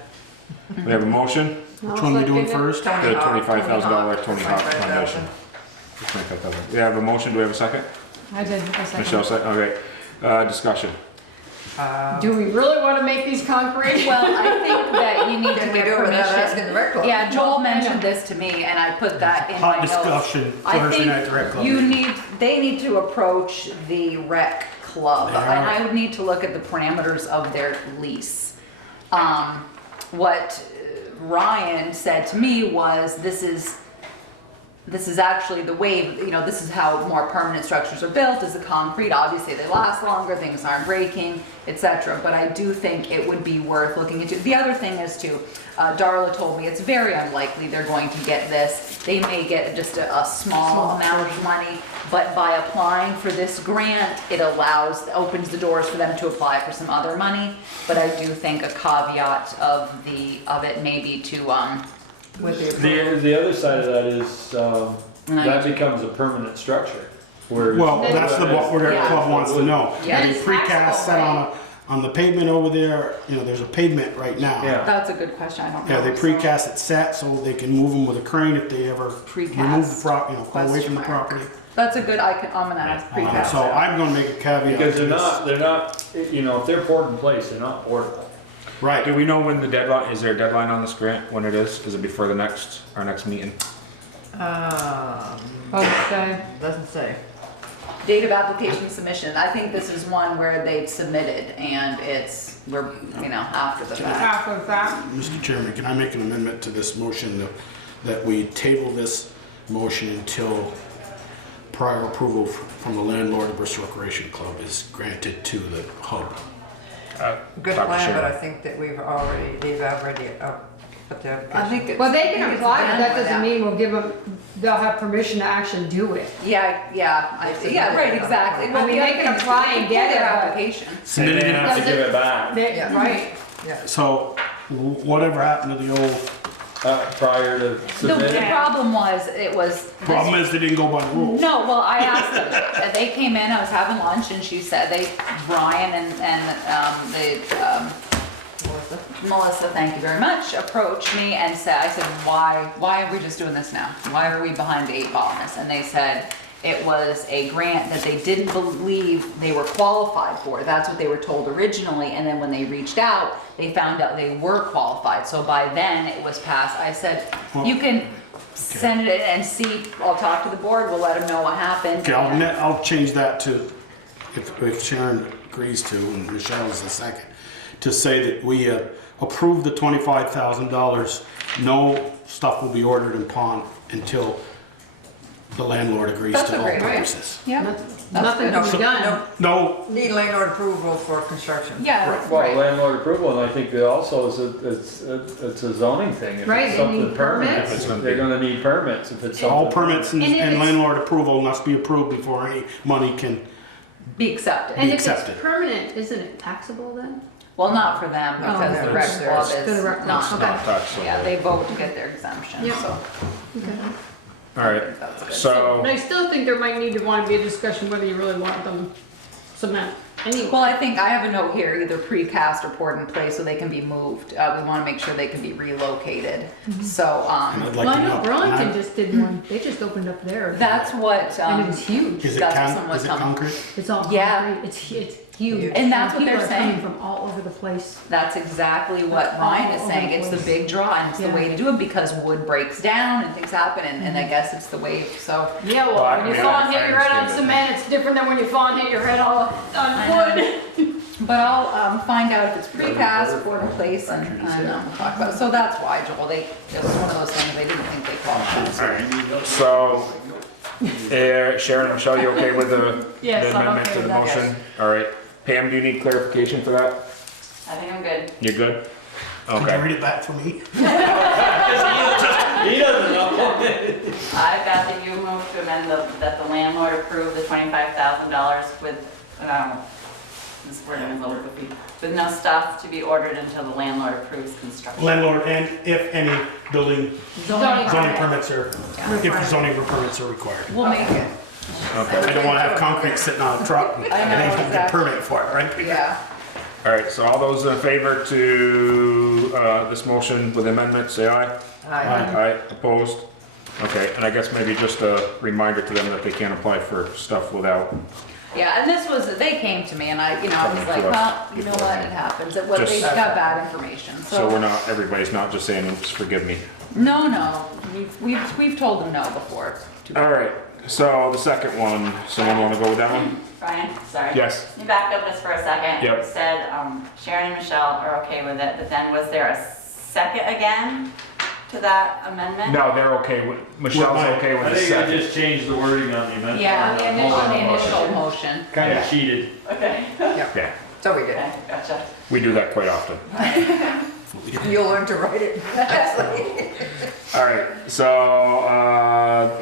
We have a motion, Which one are we doing first? the $25,000 Tony Hart 25,000. Foundation. 25,000. We have a motion, do we have a second? I did, I second. Michelle second, okay. Discussion. Do we really want to make these concrete? Well, I think that you need to Can we get do it without asking the permission. rec club? Yeah, Joel mentioned this to me and I put that in my Hot notes. discussion I Thursday night at the rec club. think they need to approach the rec club, They are. and I would need to look at the parameters of their lease. What Ryan said to me was, this is actually the way, this is how more permanent structures are built, is the concrete. Obviously, they last longer, things aren't breaking, etc. But I do think it would be worth looking into. The other thing is too, Darla told me it's very unlikely they're going to get this. They may get just a small amount of money, but by applying for this grant, it opens the doors for them to apply for some other money. But I do think a caveat of it may be to, With the The other side of that is, that becomes a permanent structure. Where Well, that's what the Yeah. club wants to know. Yeah. The It's precast taxable, set on the pavement over there, there's a pavement right now. Yeah. that's a good question, I don't know. Yeah, they precast it set so they can move them with a crane if they ever Precast. remove the go away Question from the mark. property. That's a good, I'm gonna ask precast. So I'm gonna make a caveat. Because to this. they're not, if they're poured in place, they're not portable. Right. Do we know when the deadline, is there a deadline on this grant, when it is? Is it before our next meeting? Doesn't say. Date of application submission, I think this is one where they've submitted and we're after the fact. Half of that. Mr. Chairman, can I make an amendment to this motion that we table this motion until prior approval from the landlord of Bristol Recreation Club is granted to the hub? Good Dr. plan, Sharon. but I think that they've already put the application. I think Well, they I think can it's apply, but done that with doesn't mean we'll give them, they'll have permission to actually do it. Yeah, right, exactly. I mean, they can apply and get it, Their but- application. And they have to Does give it- it back Yeah. Right. So whatever happened to the old, prior to The submitting. problem was, problem is they didn't go by the rules. no, well, I asked them, they came in, I was having lunch and she said, Brian and Melissa, thank you very much, approached me and I said, why are we just doing this now? Why are we behind the 8 ball on this? And they said it was a grant that they didn't believe they were qualified for. That's what they were told originally. And then when they reached out, they found out they were qualified. So by then it was passed. I said, you can send it and see, I'll talk to the board, we'll let them know what happened. Okay, I'll change that to, if Sharon agrees to, and Michelle is the second, to say that we approve the $25,000, no stuff will be ordered upon until the landlord agrees That's to a all great idea. purposes. Yeah. Nothing good. to be done. No, Need landlord approval for construction. Yeah, Well, right. landlord approval, and I think that also it's a zoning thing. If Right, it's they something need permanent, permits. they're gonna need permits if it's all something. permits and And if it's- landlord approval must be approved before any money can, Be accepted. And if it's accepted. permanent, isn't it taxable then? Well, not for them Oh, because okay. the rec club For the rec is club, not. okay. Not taxable. Yeah, they vote to get their exemption, Yep. so. Okay. All right, But so, I still think there might need to want to be a discussion whether you really want them cement. Anyway. Well, I think I have a note here, either precast or poured in place so they can be moved. We want to make sure they can be relocated. So, And I'd Well, like I to know know. Burlington just did one. They just opened up there. that's what, And it was huge. Is it that's what someone is it told me. concrete? It's all Yeah. concrete. It's huge. And that's what people they're are coming saying. from all over the place. That's exactly what Ryan is saying. It's the big draw and it's the Yeah. way to do it because wood breaks down and things happen and I guess it's the way, so. Yeah, Well, I well, when you mean, fall I and hit your head on understand cement, it's different than when you fall and hit your head on wood. But I'll find out if it's precast, poured in place and we'll talk about it. So that's why, Joel, it was one of those things they didn't think they qualified. so, Sharon and Michelle, you okay with the Yes, I'm amendment okay to the with that. motion? All right, Pam, do you need clarification for that? I think I'm good. You're good? Could you Okay. read it back for me? He doesn't know. I've got that you move to amend that the landlord approve the $25,000 with, this wording is a little goofy, with no stuff to be ordered until the landlord approves construction. Landlord, and if any building Zoning zoning permits are, if zoning permits are required. We'll make it. I don't wanna have concrete sitting on a truck and I know, they don't get a exactly. permit for it, right? Yeah. All right, so all those in favor to, this motion with amendment, say aye. Aye, opposed? Okay, and I guess maybe just a reminder to them that they can't apply for stuff without, Yeah, and this was, they came to me and I was Coming like, to us well, you know what, beforehand. it happens. It was, they Just- got bad information, so we're not, everybody's not just saying, oops, forgive me. No, we've told them no before. All right, so the second one, someone wanna go with that one? Brian, sorry. Yes. You backed up this for a second. Yep. You said Sharon and Michelle are okay with it, but then was there a second again to that amendment? No, they're okay with, Michelle's okay with I the think I second. just changed the wording on the amendment. Yeah, on the initial motion. Kinda cheated. Okay, Yeah, So we did. okay, gotcha. we do that quite often. You'll learn to write it. All right, so,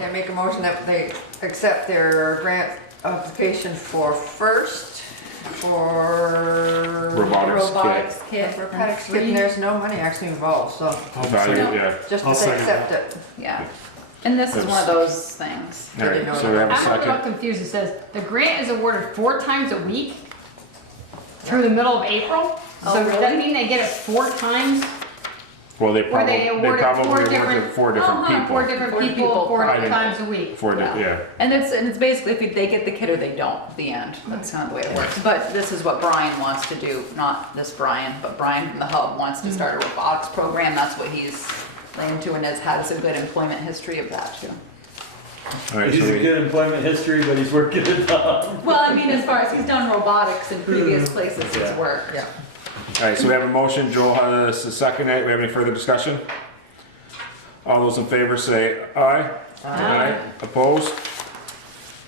Yeah, make a motion that they accept their grant application for first, for Robotics kit. Robotics kit. robotics kit, and there's no money actually involved, so value, yeah. just I'll to second accept it. Yeah. And this is one of those things. All right, so we have a I'm a little second. confused. It says the grant is awarded 4 times a week through the middle of April. Oh, So does that really? mean they get it 4 times? Well, they Or probably, they they award it probably 4 awarded different? 4 different Uh-huh, 4 people. different Four people, people, 4 I didn't- times a week. 4 yeah. And it's basically if they get the kit or they don't, at the end. That's kind of the way it works. But this is what Brian wants to do, not this Brian, but Brian from the Hub wants to start a robotics program. That's what he's into and has a good employment history of that too. All right, He's so a good employment history, but he's working it out. Well, I mean, as far as he's done robotics in previous places he's Yeah. worked. Yeah. all right, so we have a motion. Joel has a second. We have any further discussion? All those in favor say aye. Aye. Opposed?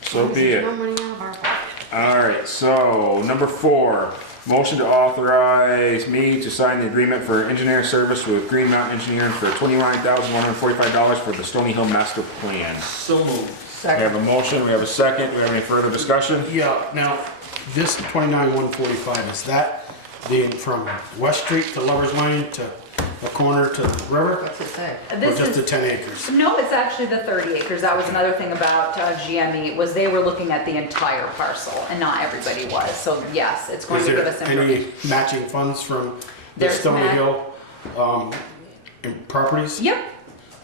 So be it. No money out of our pocket. All right, so number 4, motion to authorize me to sign the agreement for engineering service with Green Mountain Engineering for $29,145 for the Stony Hill Master Plan. So moved. We have Second. a motion, we have a second. Do we have any further discussion? Yeah, now, this 29,145, is that the, from West Street to Lover's Lane to the corner to the river? What's it say? Or This just the is, 10 acres? no, it's actually the 30 acres. That was another thing about GME, was they were looking at the entire parcel and not everybody was. So yes, it's going Is to give there us information. any matching funds from the There's Stony ma- Hill properties? Yep,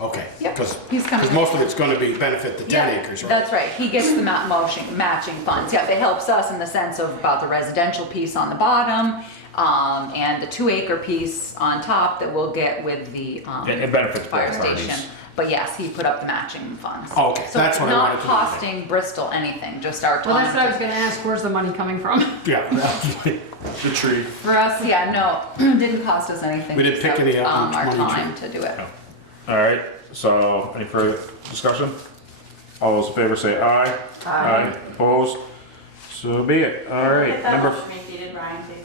Okay, Yep. because he's coming. most of it's gonna be benefit the 10 Yeah, acres, right? that's right. He gets the matching funds. Yeah, it helps us in the sense of about the residential piece on the bottom, and the 2-acre piece on top that we'll get with the, It benefits both fire parties. station. But yes, he put up the matching funds. Oh, okay, that's what I wanted to So know. it's not costing Bristol anything, just our Well, that's what I was time. gonna ask. Where's the money coming from? Yeah. The tree. For us, yeah, no, didn't cost us anything. We didn't pick except, any up, our money time to do it. All right, so any further discussion? All those in favor say aye. Aye. Opposed? So be it. All Get right, that number, motion repeated, Brian, please.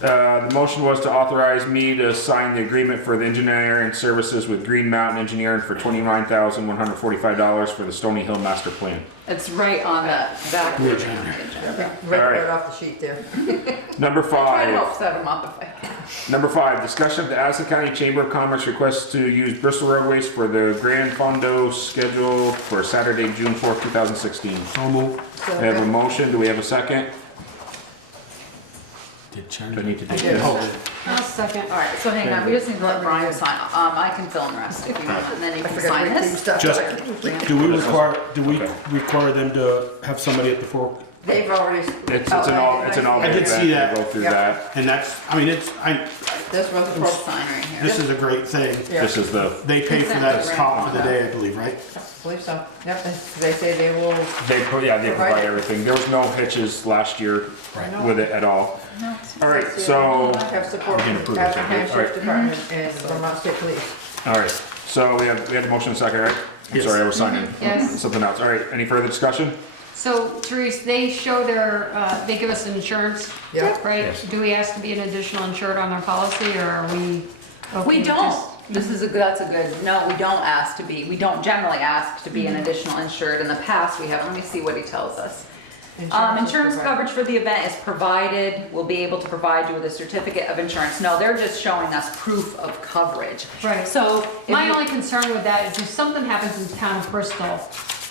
the motion was to authorize me to sign the agreement for the engineering services with Green Mountain Engineering for $29,145 for the Stony Hill Master Plan. It's right on the back. Good page. job. Right, All right. right off the sheet there. Number I try to 5. help set them up if I can. Number 5, discussion of the Addison County Chamber of Commerce request to use Bristol Roadways for the Grand Fondo scheduled for Saturday, June 4th, 2016. So moved. We have a motion, do we have a second? Did Sharon? Do I need to take did. this? I'll second. All right, so hang on, we just need to let Brian sign. I can fill in the rest if you want, and then you can sign this. Just, do we require them to have somebody at the fork? They've already. It's an all I did see that. Go through Yep. that. And that's, I mean, This was We'll sign right here. this is a great thing. Yeah. This is the, They pay for that top for the day, I believe, right? I believe so. Yep, they say they will. they provide everything. There was no hitches last year Right. with it at all. All right, so, Have support We can from approve the it, Addison can't we? County Sheriff's Department and Vermont State Police. all right, so we have the motion and second, right? I'm Yes. sorry, I was signing Yes. something else. All right, any further discussion? So, Therese, they show their, they give us insurance, Yep. right? Yes. Do we ask to be an additional insured on their policy, or are we? okay We with don't. just- That's a good, no, we don't ask to be, we don't generally ask to be an additional insured. In the past, we have, let me see what he tells us. Insurance is coverage for the event is provided, we'll be able to provide you with a certificate of insurance. No, they're just showing us proof of coverage. Right. So, if My you- only concern with that is if something happens in the town of Bristol,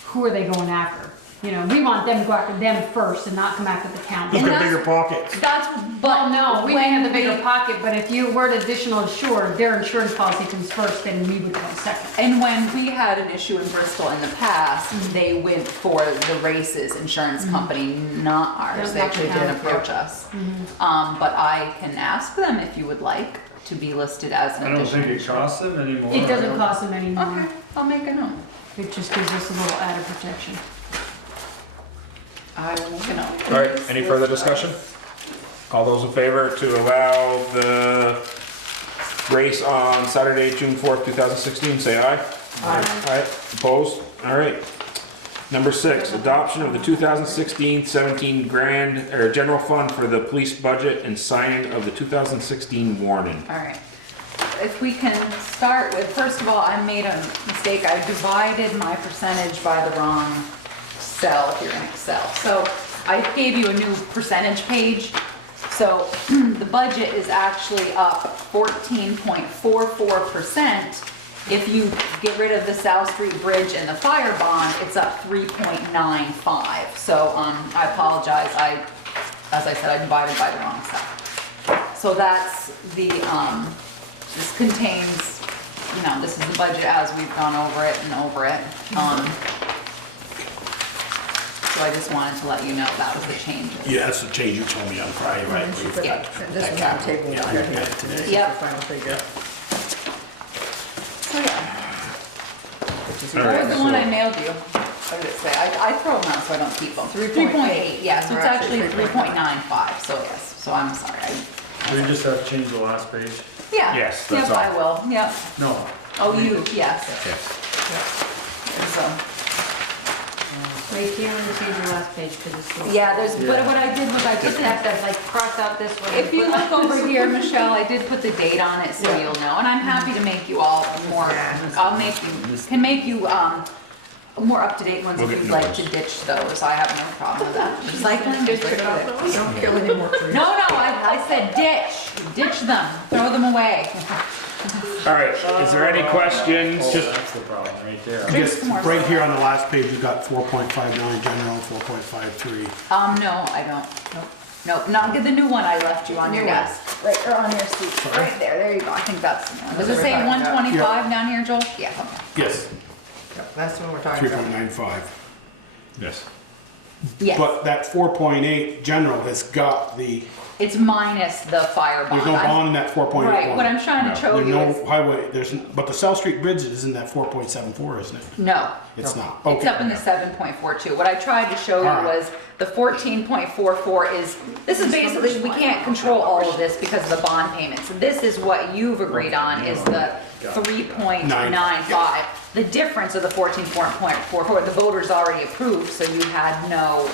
who are they going after? You know, we want them to go after them first and not come after the town. Who's And got that's- bigger pockets? That's, Well, but no, we may when have the bigger we- pocket, but if you were additional insured, their insurance policy comes first, then we would come second. And when we had an issue in Bristol in the past, they went for the races insurance company, not ours. They Not actually the didn't town. approach us. But I can ask them if you would like to be listed as an I don't additional. think it costs them anymore. It doesn't cost them any more. Okay, I'll make a note. It just gives us a little added protection. I will make a note. All right, any further discussion? All those in favor to allow the race on Saturday, June 4th, 2016, say aye. Aye. Opposed? All right. Number 6, adoption of the 2016-17 general fund for the police budget and signing of the 2016 warning. All right. If we can start with, first of all, I made a mistake. I divided my percentage by the wrong cell if you're in Excel. So I gave you a new percentage page. So the budget is actually up 14.44%. If you get rid of the South Street Bridge and the fire bond, it's up 3.95. So I apologize. As I said, I divided by the wrong cell. So that's the, this contains, this is the budget as we've gone over it and over it. So I just wanted to let you know that was the changes. Yeah, that's the change you told me on Friday, right? And she put that, this was on the table. Yeah, I got that today. This is Yep. the final figure. So yeah, Which is All what right, was the one I mailed you? What did it say? I throw them out so I don't keep them. 3.8, yeah, so it's actually 3.95, so yes, so I'm sorry. Do we just have to change the last page? Yeah. Yes, Yep, that's all. I will, yep. No. Oh, you, yes. So, Right here, and change the last page, because it's. yeah, there's, but what I did was I put the That, like, cross out this one. If you look over here, Michelle, I did put the date on it so you'll know, and I'm happy to make you all more, I'll make you, can make you, more up-to-date ones We'll if get you'd new like ones. to ditch those, I have no problem with that. Recycling, just pick up. You don't kill any more trees. No, I said ditch them, throw them away. All right, is there any questions? Oh, that's the problem, right there. I guess right here on the last page, you got 4.59 general, 4.53. No, I don't, nope, not get the new one I left you on your desk, right, or on your seat, right there you go, I think that's the one. Does it say 125 down here, Joel? Yeah, okay. Yes, Yep, that's what we're talking about. 3.95. Yes. Yes, But that 4.8 general has got the, it's minus the fire bond. there's no I'm- bond in that 4.81. Right, what I'm trying to show There's you is, no highway, but the South Street Bridge is in that 4.74, isn't it? no, It's not. it's Okay. up in the 7.42. What I tried to show you All right. was the 14.44 is, this is basically, we can't control all of this because of the bond payments. This is what you've agreed on is the 3.95. The difference of the 14.44, the voters already approved, so you had no,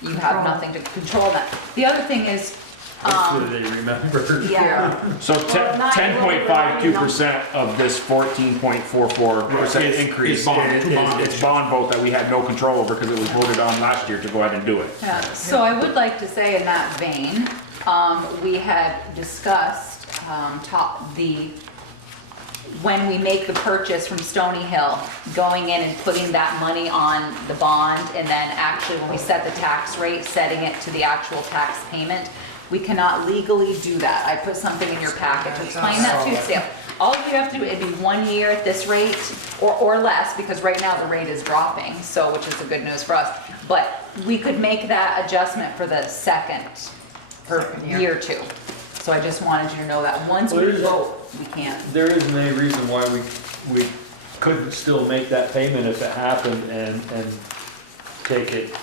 you have nothing to control that. The other thing is, Hopefully they remember. yeah, So 10.52% of this 14.44% Is increase bond, is two bond it's bond vote that we had no control over because it was voted on last year to go ahead and do it. yeah. So I would like to say in that vein, we had discussed, when we make the purchase from Stony Hill, going in and putting that money on the bond, and then actually when we set the tax rate, setting it to the actual tax payment. We cannot legally do that. I put something in your packet to explain that to you. So, all you have to do, it'd be 1 year at this rate, or less, because right now the rate is dropping, so, which is the good news for us. But we could make that adjustment for the second year too. So I just wanted you to know that once we vote, we can't. There isn't any reason why we couldn't still make that payment if it happened and take it,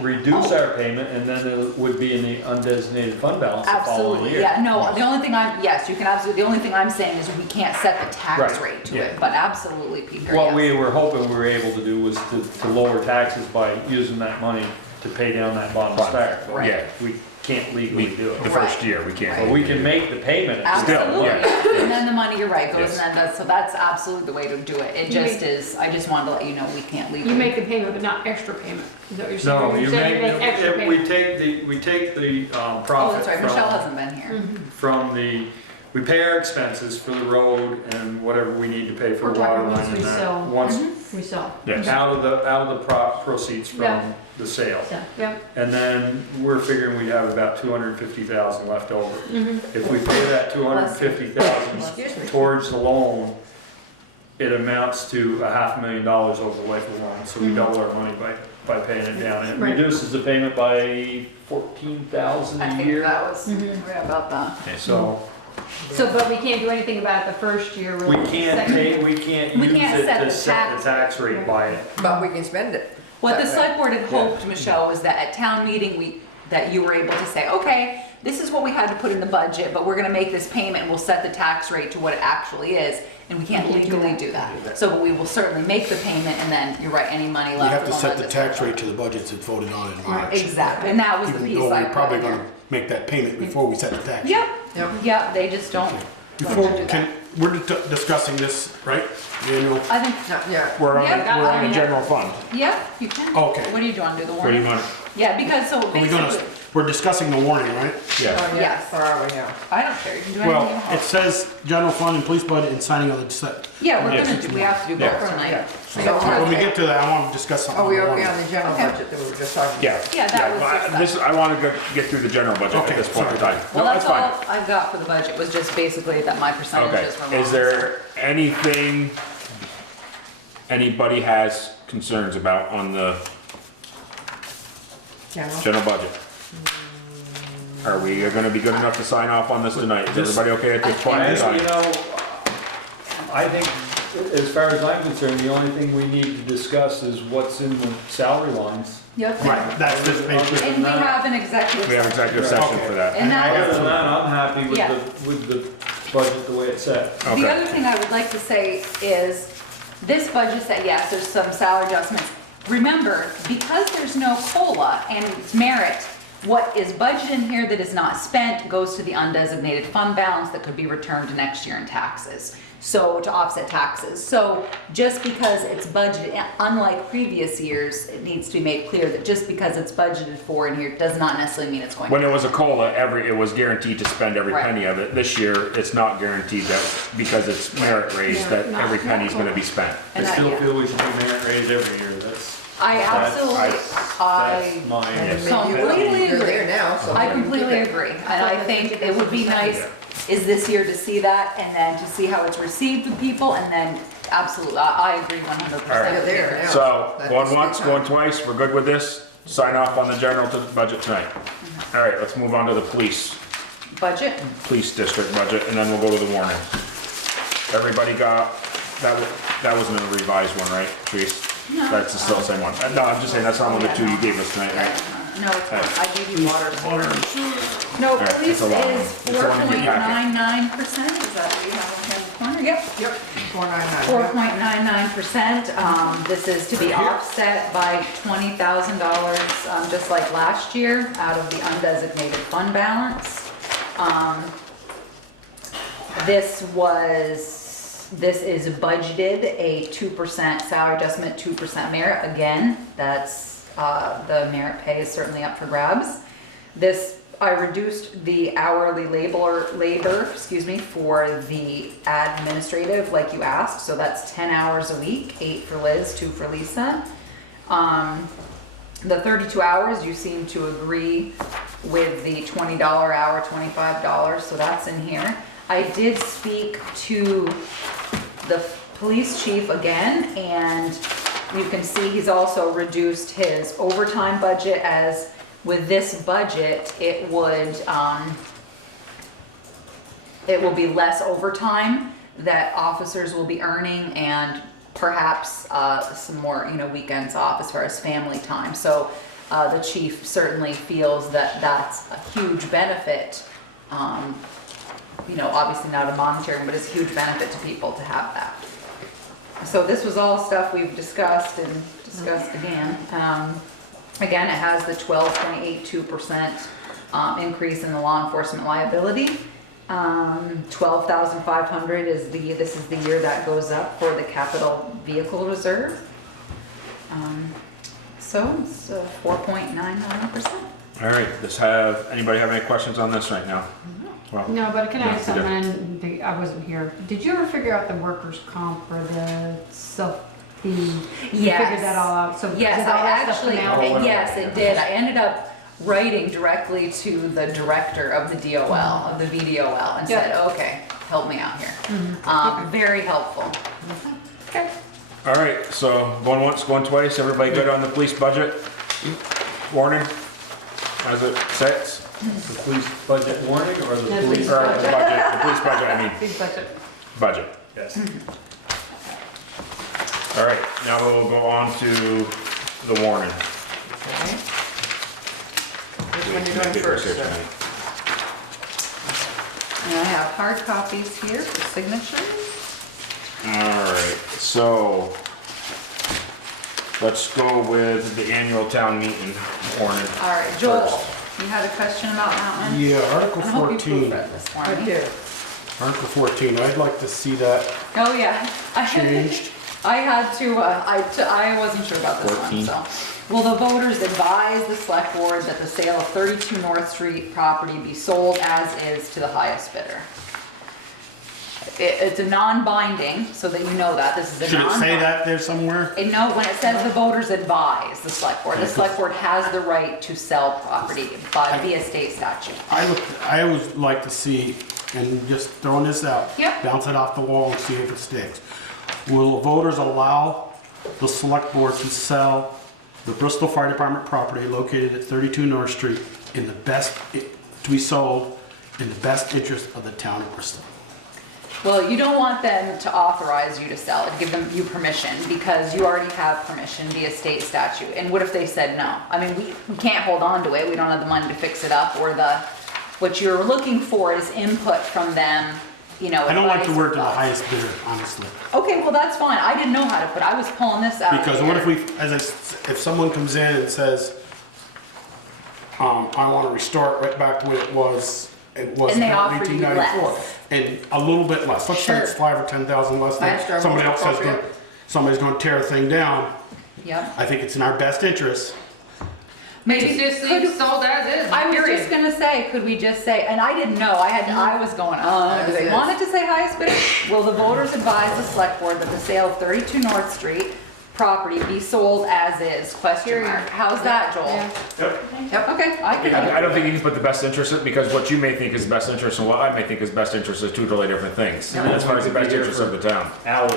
reduce our payment, and then it would be in the undesignated fund balance the following Absolutely, year. yeah, no, the only thing yes, you can absolutely, the only thing I'm saying is we can't set the tax Right, rate to yeah. it, but absolutely, Peter, What yes. we were hoping we were able to do was to lower taxes by using that money to pay down that bond to start. But Right. Yeah. We can't legally do The it. first Right. year, we can't. But we can make the payment. Absolutely, yeah. and then the money, you're right, goes Yes. and then does, so that's absolutely the way to do it. It You just make- is, I just wanted to let you know we can't legally. You make the payment, but not extra payment. Is that what you're saying? No, You're you saying make, extra we payment. take the Oh, profit that's right, Michelle hasn't been here. from the, we pay our expenses for the road and whatever we need to pay for We're the water talking line once we and that. sell. Once, We sell. Yes. out of the proceeds Yeah. from the sale. So, yeah. And then we're figuring we have about 250,000 left over. If we pay that Excuse 250,000 me. towards the loan, it amounts to $500,000 over the life of the loan, so we double our money by paying it down. It Right. reduces the payment by 14,000 I a think year. that was, yeah, about that. So So, but we can't do anything about it the first year, really. we can't Second year. we can't We use can't it set to the set the tax rate by it. But we can spend it. What the That way. select board had hoped, Michelle, was that at town meeting, that you were able to say, okay, this is what we had to put in the budget, but we're gonna make this payment and we'll set the tax rate to what it actually is, and we can't We can't do legally that. do that. So we will certainly make the payment, and then, you're right, any money We left. have to will set not the just- tax rate to the budgets that's voted on in March. Exactly, and that was the Even piece though I we're put probably in gonna there. make that payment before we set the tax. Yep, Yep. yep, they just don't. Before, do that. we're discussing this, right? Annual, I think, Not yet. We're on, Yeah, we're on yeah. the general fund. yeah, you can. Okay. What do you want to do, the What do you warning? want? Yeah, because so are we gonna, basically, we're discussing the warning, right? Yeah. Oh, yeah. Yes. Where are we now? I don't care, you can do anything you Well, want. it says general fund and police budget and signing of the, Yeah, we're Yes. gonna do, we have to do Yeah. both tonight. Yeah. So when we get to that, I want to discuss something. Oh, we on the are on warning. the general Okay. budget that we were just talking about. Yeah. Yeah, that was but just this, that. I want to get through the general budget at Okay, this point in sorry. time. Well, No, that's fine. all I've got for the budget, was just basically that my Okay, percentages were wrong. is there anything anybody has concerns about on the General? general budget? Are we gonna be good enough to sign off on this tonight? Is everybody okay at this point in time? You know, I think, as far as I'm concerned, the only thing we need to discuss is what's in the salary lines. Yep. Right, that's this paper. And we have an executive. We have executive session for that. And that Other was, than that, I'm happy with Yeah. the budget the way it's set. the Okay. other thing I would like to say is, this budget said, yes, there's some salary adjustments. Remember, because there's no COLA and it's merit, what is budgeted in here that is not spent goes to the undesignated fund balance that could be returned next year in taxes. So, to offset taxes. So, just because it's budgeted, unlike previous years, it needs to be made clear that just because it's budgeted for in here does not necessarily mean it's going to. When it was a COLA, it was guaranteed to spend every Right. penny of it. This year, it's not guaranteed that, because it's merit raised, that Yeah, every not penny's gonna be spent. I And that- still yeah. feel we should do merit raise every year, that's. I that's- absolutely, That's my. Yes. completely You're agree. there now, so. I completely agree, and I think it would be nice, is this year to see that, and then to see how it's received with people, and then, absolutely, I agree 100%. You're there now. So, That's going a once, good going time. twice, we're good with this? Sign off on the general budget tonight. All right, let's move on to the police district budget, and then we'll go to the warning. Everybody got, that wasn't a revised one, right, Trees? No. That's still the same one. No, I'm just saying, that's not one of the two you gave us tonight, right? No, it's not. I gave you water. No, All right, police it's a long one. is It's the one in your packet. 4.99%, is that what you have on here in the corner? Yep. Yep, 499. 4.99%. This is to be offset by $20,000, just like last year, out of the undesignated fund balance. This is budgeted a 2% salary adjustment, 2% merit. Again, that's the merit pay is certainly up for grabs. I reduced the hourly labor, for the administrative, like you asked, so that's 10 hours a week, 8 for Liz, 2 for Lisa. The 32 hours, you seem to agree with the $20 hour, $25, so that's in here. I did speak to the police chief again, and you can see he's also reduced his overtime budget, as with this budget, it will be less overtime that officers will be earning, and perhaps some more, weekends off as far as family time. So the chief certainly feels that that's a huge benefit. Obviously not a monetary, but it's a huge benefit to people to have that. So this was all stuff we've discussed and discussed again. Again, it has the 12.82% increase in the law enforcement liability. 12,500 is this is the year that goes up for the capital vehicle reserve. So it's 4.99%. All right, anybody have any questions on this right now? Well, No, but can I ask you do. something? I wasn't here. Did you ever figure out the workers' comp or the you Yes. figured that all out? So Yes, did all I that stuff actually, come out? yes, it did. I ended up writing directly to the director of the DOL, of the VDOL, and said, okay, help me out here. Very helpful. Okay. All right, so going once, going twice, everybody good on the police budget? Warning, as it sits? The police budget warning or the Yeah, police? Or the budget, the police budget, I mean, Big budget. budget. Yes. All right, now we'll go on to the warning. Okay. Which one you doing first? And I have hard copies here for signatures. All right, so let's go with the annual town meeting warning. All right, Joel, first. you had a question about that one? Yeah, Article I hope you 14. proofread this for I me. do. Article 14, I'd like to see that Oh, yeah. changed. I had to, I wasn't sure about this 14. one, so. Will the voters advise the select board that the sale of 32 North Street property be sold as is to the highest bidder? It's a non-binding, so that you know that, this is a Should it non-binding. say that there somewhere? No, when it says the voters advise the select board has the right to sell property via state statute. I always like to see, and just throwing this out, Yep. bounce it off the wall and see if it sticks. Will voters allow the select board to sell the Bristol Fire Department property located at 32 North Street to be sold in the best interest of the town of Bristol? Well, you don't want them to authorize you to sell it, give you permission, because you already have permission via state statute. And what if they said no? I mean, we can't hold on to it, we don't have the money to fix it up, or what you're looking for is input from them, I don't like to advice work to the and highest bidder, honestly. thoughts. Okay, well, that's fine, I didn't know how to put, I was pulling this out. Because what if if someone comes in and says, I want to restore it right back to what it was And they offer you 1894. less. And a little bit less, let's say it's Sure. 5 or 10,000 less That's than our somebody most else says, appropriate. somebody's going to tear the thing down. Yep. I think it's in our best interest. Maybe just leave sold as is, I was period. just gonna say, could we just say, and I didn't know, I was going, do they Yes. want it to say highest bidder? Will the voters advise the select board that the sale of 32 North Street property be sold as is, question mark? How's that, Joel? Yeah. Yep, okay, I could. I don't think you can put the best interest in, because what you may think is best interest and what I may think is best interest is two totally different things. As far as the best interest of the town. Hours.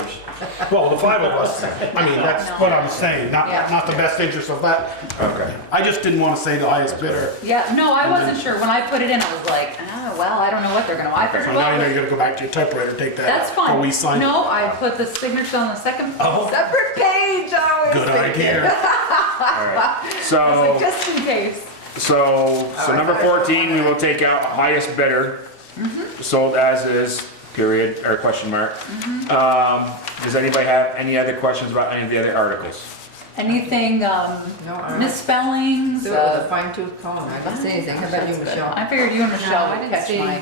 Well, the 5 of us, I mean, that's what I'm saying, Yeah. not the best interest of that. Okay. I just didn't want to say the highest bidder. Yeah, no, I wasn't sure. When I put it in, I was like, well, I don't know what they're gonna, I figured, So now you know well, you're going to go back to your typewriter, take that. that's fine. Or we sign. No, I put the signature on the second, Oh. separate page, I was Good thinking. idea. All right. I was So, like, just in case. so number 14, we will take out highest bidder, sold as is, period, or question mark. Does anybody have any other questions about any of the other articles? Anything, No, I don't. misspellings? Do it with a fine tooth comb. I didn't say anything. How about you, Michelle? I figured you and Michelle I would didn't catch see- my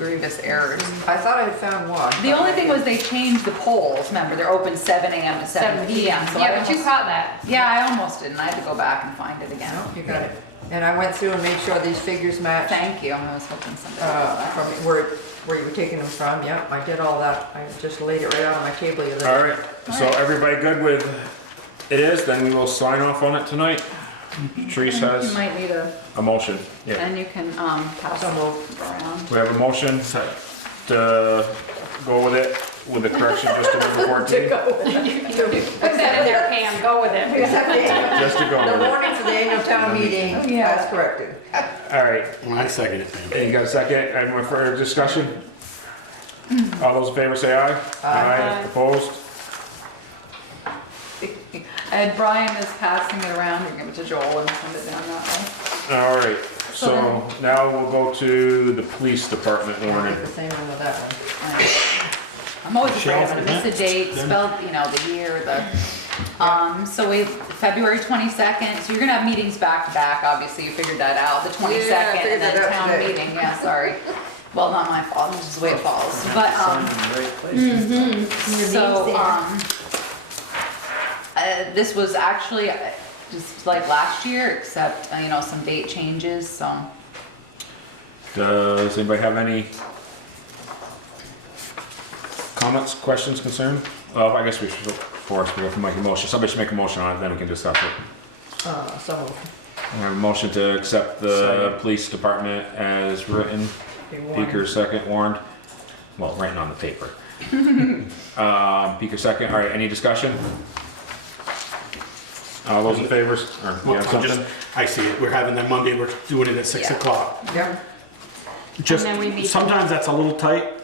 grievous errors. I thought I had found one. The only thing was they changed the polls, remember, they're open 7 AM to 7 PM. So I Yeah, but you almost- caught that. Yeah, I almost didn't, I had to go back and find it again. No, you got it. And I went through and made sure these figures matched, Thank you, I was hoping somebody would do that. from where you were taking them from. Yeah, I did all that. I just laid it right out on my table the other day. All right, so everybody good with it is, then we will sign off on it tonight. Therese You has might need a motion. Yeah, and you can, pass them around. we have a motion to go with it with the correction just to number 14. Put that in there, Pam, go with it. Just to go The with it. warning for the annual town meeting, Yeah. that's corrected. All right, Well, I second it, man. and you got a second? Any more further discussion? All those in favor say aye. Aye. Opposed? And Brian is passing it around, you give it to Joel and send it down that way. All right, so now we'll go to the police department warning. The same one with that one. I'm always afraid I'm gonna miss a date, spell, you know, the year, so February 22nd, so you're gonna have meetings back to back, obviously, you figured that out, the 22nd, figured and then that out town today. meeting, yeah, sorry. Well, not my fault, it's just the way it falls, but, so, this was actually just like last year, except, you know, some date changes, so. Does anybody have any comments, questions, concerns? I guess we should, first, we have to make a motion. Somebody should make a motion on it, then we can discuss it. So We have a motion to accept the police department as written. Peaker second, warned. Well, written on the paper. Peaker second, all right, any discussion? All those in favor, or you Well, have I'm just- something? I see it. We're having that Monday, we're doing it at 6 Yeah. o'clock. Yeah, Just, then we meet- sometimes that's a little tight,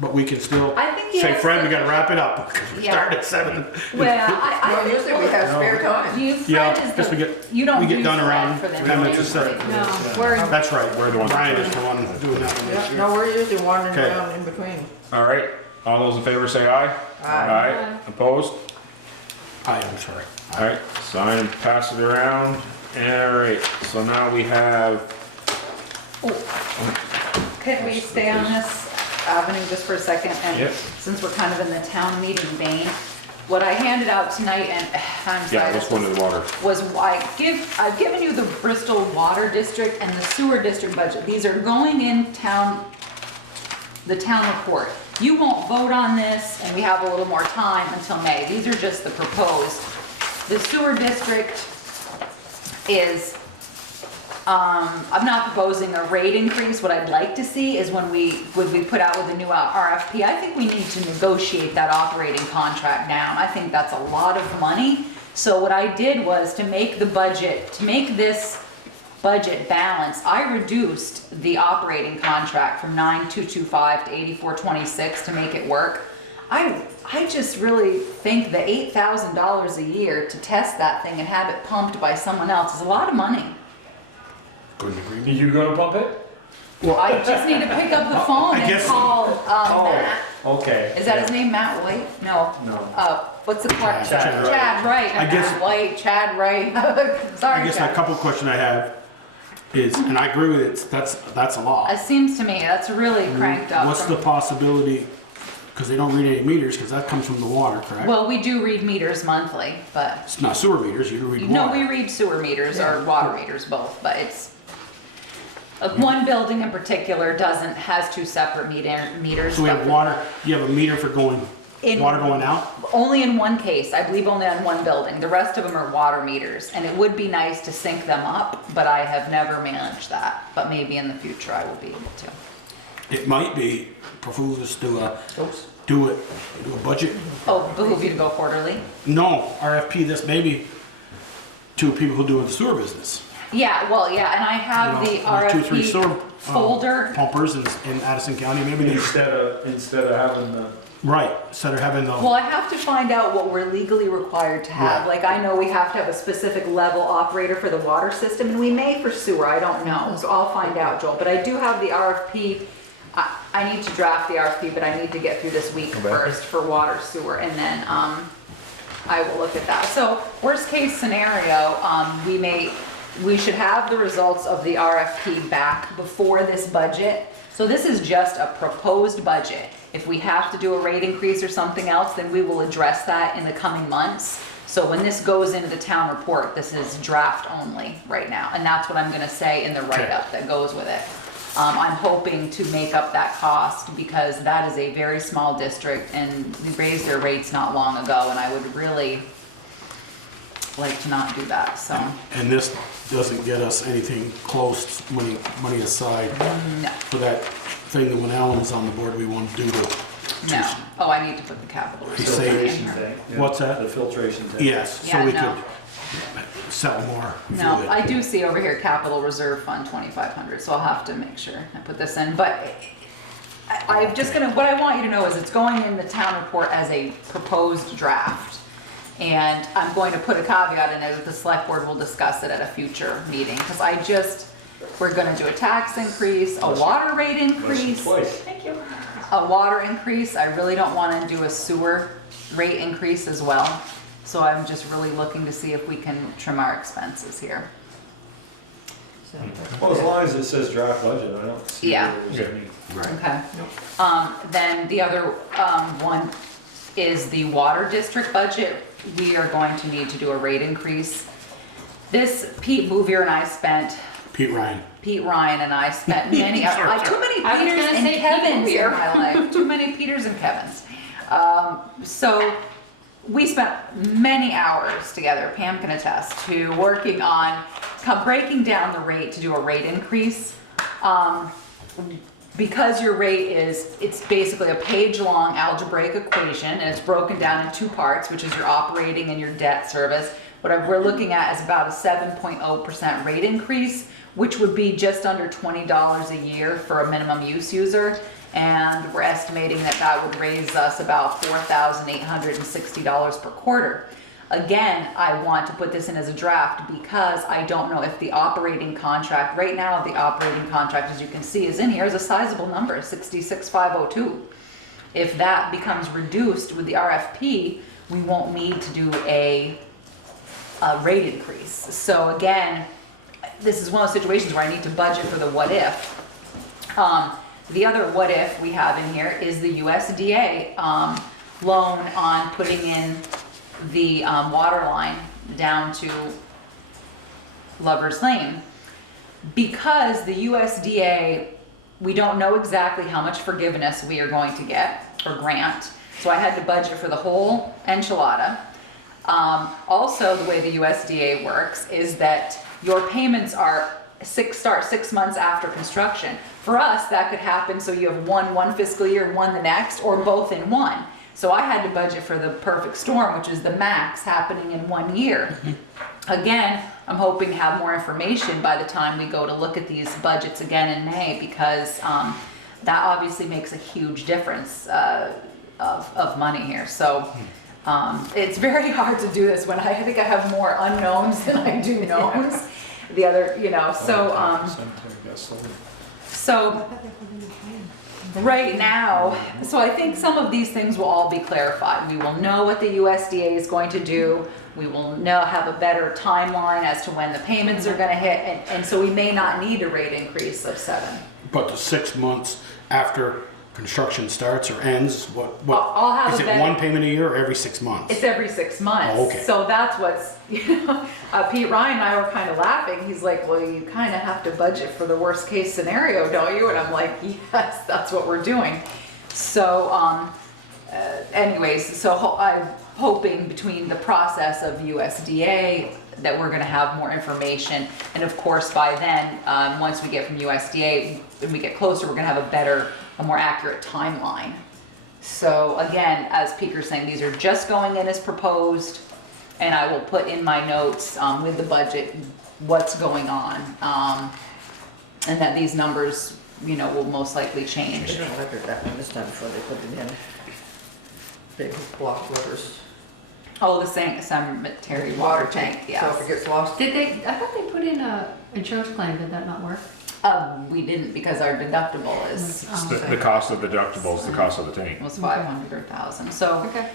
but we can still I think he say, has Fred, to- we gotta wrap it up. We Yeah. start at 7. Well, I well, think usually we have spare time. you, Yeah, Fred is just we the, get, you don't we do get done Fred around for the 10 minutes to meeting. 7. No, we're, That's right, We're the ones Brian that is the one doing that one this Yeah, year. no, we're usually wandering Okay. around in between. All right, all those in favor say aye. Aye. Opposed? I'm sorry. All right, sign and pass it around. All right, so now we have, Can we stay on this avenue just for a second? And Yep. since we're kind of in the town meeting vein, what I handed out tonight, and I'm yeah, sorry, let's go into the water. was I've given you the Bristol Water District and the Sewer District budget. These are going in town, the town report. You won't vote on this, and we have a little more time until May. These are just the proposed. The Sewer District is, I'm not proposing a rate increase. What I'd like to see is when we put out with a new RFP, I think we need to negotiate that operating contract down. I think that's a lot of money. So what I did was to make the budget, to make this budget balance, I reduced the operating contract from 9,225 to 8426 to make it work. I just really think the $8,000 a year to test that thing and have it pumped by someone else is a lot of money. Couldn't agree more. You gonna pump it? I just need to pick up the phone I and guess- call, Matt. Okay. Is that his name, Matt White? No. No. What's the part? Chad Wright. Chad Wright, I guess- Matt White, Chad Wright. I Sorry, guess a Chad. couple questions I have is, and I agree with it, that's a lot. It seems to me that's really cranked up. What's from- the possibility, because they don't read any meters, because that comes from the water, correct? Well, we do read meters monthly, but, It's not sewer meters, you read no, water. we read sewer meters or water meters both, but it's, one building in particular has two separate meters. So we have but water, you have a meter for going, In- water going out? Only in one case, I believe only on one building. The rest of them are water meters, and it would be nice to sync them up, but I have never managed that. But maybe in the future I will be able to. It might be behoove us to do a budget. Oh, behoove you to go quarterly? No, RFP this maybe to people who do the sewer business. Yeah, well, yeah, and I have the You know, 2, 3 RFP sewer folder. pumpers in Addison County, maybe they, Instead of having the. right, instead of having the, Well, I have to find out what we're legally required to have. Yeah. Like, I know we have to have a specific level operator for the water system, and we may for sewer, I don't know. So I'll find out, Joel. But I do have the RFP. I need to draft the RFP, but I need to get through this week first for water, sewer, and then I will look at that. So worst case scenario, we should have the results of the RFP back before this budget. So this is just a proposed budget. If we have to do a rate increase or something else, then we will address that in the coming months. So when this goes into the town report, this is draft only right now, and that's what I'm gonna say in the write-up that goes with it. I'm hoping to make up that cost because that is a very small district and we raised their rates not long ago, and I would really like to not do that, so. And this doesn't get us anything close, money aside No, for that thing that when Alan was on the board, we want to do to. no. Oh, I need to put the capital You reserve say- in Filtration here. tank. yeah. What's that? The filtration tank. Yes, so Yeah, we no. could sell more. No, fluid. I do see over here capital reserve fund 2,500, so I'll have to make sure I put this in, but I'm just gonna, what I want you to know is it's going in the town report as a proposed draft. And I'm going to put a caveat in there that the select board will discuss it at a future meeting, because we're gonna do a tax increase, a water rate increase. Twice. Thank you. A water increase, I really don't wanna do a sewer rate increase as well. So I'm just really looking to see if we can trim our expenses here. Well, as long as it says draft budget, I don't see Yeah. where there's any. Okay. Then the other, one is the water district budget. We are going to need to do a rate increase. This, Pete Bouvier and I spent, Pete Ryan. Pete Ryan and I spent many, too many I was Peters gonna and say Pete Kevins in Bouvier. my life. Too many Peters and Kevins. So we spent many hours together, Pam can attest, to working on breaking down the rate to do a rate increase. Because your rate it's basically a page-long algebraic equation, and it's broken down in two parts, which is your operating and your debt service. What we're looking at is about a 7.0% rate increase, which would be just under $20 a year for a minimum use user. And we're estimating that that would raise us about $4,860 per quarter. Again, I want to put this in as a draft because I don't know if the operating contract, right now the operating contract, as you can see, is in here, is a sizable number, 66,502. If that becomes reduced with the RFP, we won't need to do a rate increase. So again, this is one of those situations where I need to budget for the what if. The other what if we have in here is the USDA loan on putting in the water line down to Lover's Lane. Because the USDA, we don't know exactly how much forgiveness we are going to get or grant, so I had to budget for the whole enchilada. Also, the way the USDA works is that your payments are start 6 months after construction. For us, that could happen so you have one fiscal year and one the next, or both in one. So I had to budget for the perfect storm, which is the max happening in 1 year. Again, I'm hoping to have more information by the time we go to look at these budgets again in May, because that obviously makes a huge difference of money here. So it's very hard to do this when I think I have more unknowns than I do knowns. The other, so right now, so I think some of these things will all be clarified. We will know what the USDA is going to do. We will have a better timeline as to when the payments are gonna hit, and so we may not need a rate increase of 7. But the 6 months after construction starts or ends, I'll have is a it better- one payment a year or every 6 months? It's every 6 months. Oh, okay. So that's what's, Pete Ryan and I were kind of laughing. He's like, well, you kind of have to budget for the worst case scenario, don't you? And I'm like, yes, that's what we're doing. So, anyways, so I'm hoping between the process of USDA that we're gonna have more information. And of course, by then, once we get from USDA, when we get closer, we're gonna have a more accurate timeline. So again, as Peter's saying, these are just going in as proposed, and I will put in my notes with the budget what's going on, and that these numbers, will most likely change. They don't record that one this time before they put it in. Big block letters. Oh, the cemetery water tank, So if yes. it gets lost, I thought they put in a insurance claim, did that not work? We didn't because our deductible is, It's the cost of the deductibles, the cost of the tank. was 500 or 1,000. So, Okay.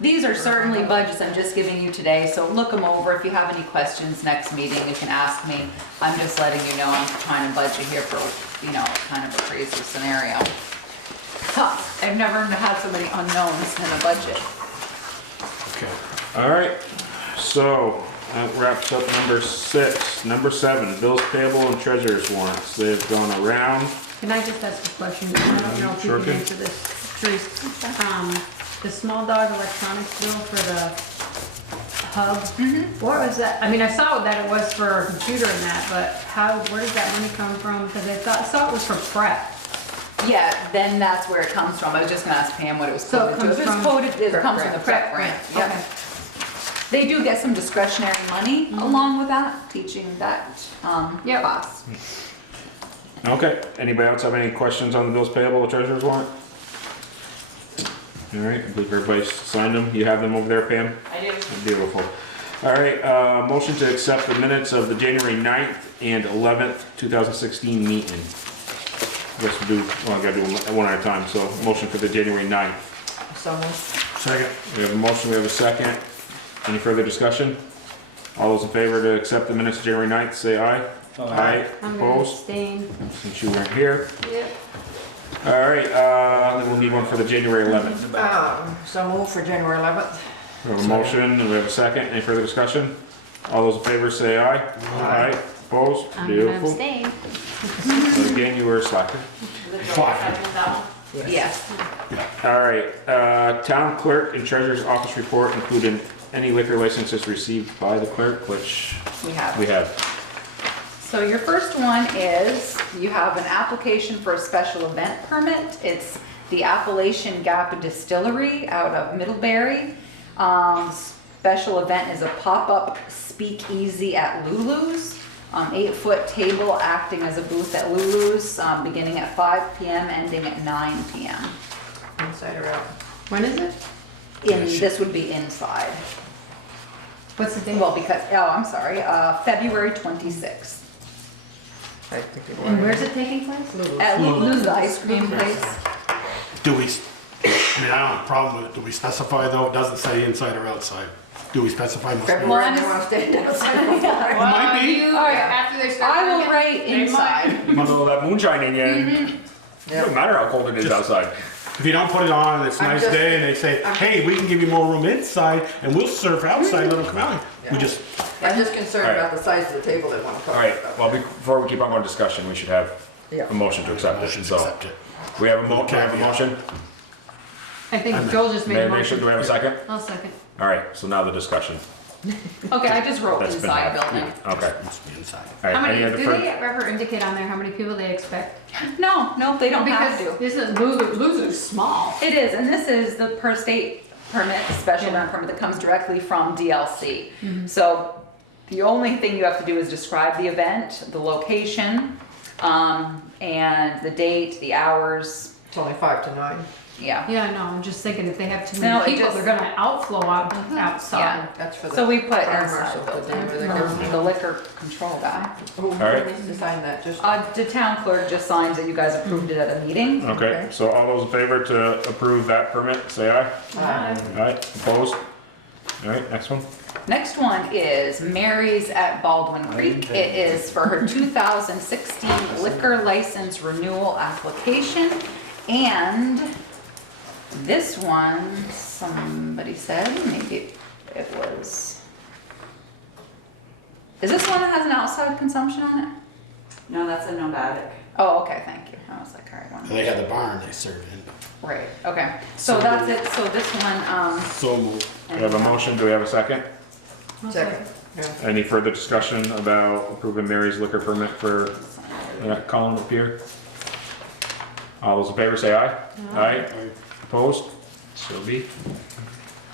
these are certainly budgets I'm just giving you today, so look them over. If you have any questions next meeting, you can ask me. I'm just letting you know I'm trying to budget here for, kind of a crazy scenario. Huh, I've never had so many unknowns in a budget. Okay. All right, so that wraps up number 6. Number 7, bills payable and treasurer's warrants. They've gone around. Can I just ask a question? I don't know if you Sure can can. answer this, Therese. The small dog electronics bill for the hub, what was that? I mean, I saw that it was for a computer and that, but where does that money come from? Because I saw it was for prep. Yeah, then that's where it comes from. I was just gonna ask Pam what it was So it coded to. If it's comes from- coded, it comes from the prep grant, yeah. Okay. They do get some discretionary money along with that, teaching that, Yep. class. Okay, anybody else have any questions on the bills payable or treasurer's warrant? All right, I believe everybody signed them. You have them over there, Pam? I do. Beautiful. All right, motion to accept the minutes of the January 9th and 11th, 2016 meeting. I guess we'll I gotta do them one at a time, so motion for the January 9th. So moved. Second. We have a motion, we have a second. Any further discussion? All those in favor to accept the minutes of January 9th, say aye. Aye. I'm gonna Opposed? abstain. Since you weren't here. Yep. All right, then we'll need one for the January 11th. So moved for January 11th. We have a motion, and we have a second. Any further discussion? All those in favor say aye. Aye. Opposed? I'm gonna Beautiful. abstain. So again, you were a slacker. Yes. All right, town clerk and treasurer's office report including any liquor licenses received by the clerk, which We have. we have. So your first one is, you have an application for a special event permit. It's the Appalachian Gap Distillery out of Middlebury. Special event is a pop-up speakeasy at Lulu's. 8-foot table acting as a booth at Lulu's, beginning at 5 p.m., ending at 9 p.m. Inside or out? When is it? This would be inside. What's the date? Well, because, I'm sorry, February 26th. I think it And was. where's it taking place? At Lulu's ice cream place. Do we, I mean, I don't have a problem with it. Do we specify though? It doesn't say inside or outside. Do we specify? Must be- February, they want to stay outside. It might be. After they start. I will drinking, write they inside. With all that moonshine in you, doesn't matter how cold it is outside. If you don't put it on and it's a I'm nice just- day and they say, hey, we can give you more room inside and we'll serve outside, let them come out. We just, I'm just concerned Alright. about the size of the table they want to All cover. right, well, before we keep on going discussion, we should have Yeah. a motion to accept it. motion to So accept it. we have a motion. I think Joel just made a Motion, do we motion. have a second? I'll second. All right, so now the discussion. Okay, I just wrote That's been inside had. building. Okay. Must be inside. All How right, many, any other do further? they ever indicate on there how many people they expect? No, they don't have Because to. this is, Lulu's small. It is, and this is the per state permit, the special event permit that comes directly from DLC. So the only thing you have to do is describe the event, the location, and the date, the hours, It's only 5 to 9. yeah. Yeah, I know, I'm just thinking if they have too No, many it people, just- they're gonna outflow outside. Yeah. That's for the. So we put fire inside marshal, but building, they were the liquor control guy. Who Alright. needs to sign that? Just, The town clerk just signs that you guys approved it at a meeting. Okay, Okay. so all those in favor to approve that permit, say aye. Aye. All right, opposed? All right, next one. Next one is Mary's at Baldwin Creek. It is for her 2016 liquor license renewal application. And this one, somebody said, maybe it was. Is this one that has an outside consumption on it? No, that's a nomadic. Oh, okay, thank you. I was like, all right, one. They had the barn they served in. Right, okay. So that's it. So this one, So moved. We have a motion, do we have a second? I'll second. Yeah. Any further discussion about approving Mary's liquor permit for Colin Pier? All those in favor say aye. Aye. Opposed? So be.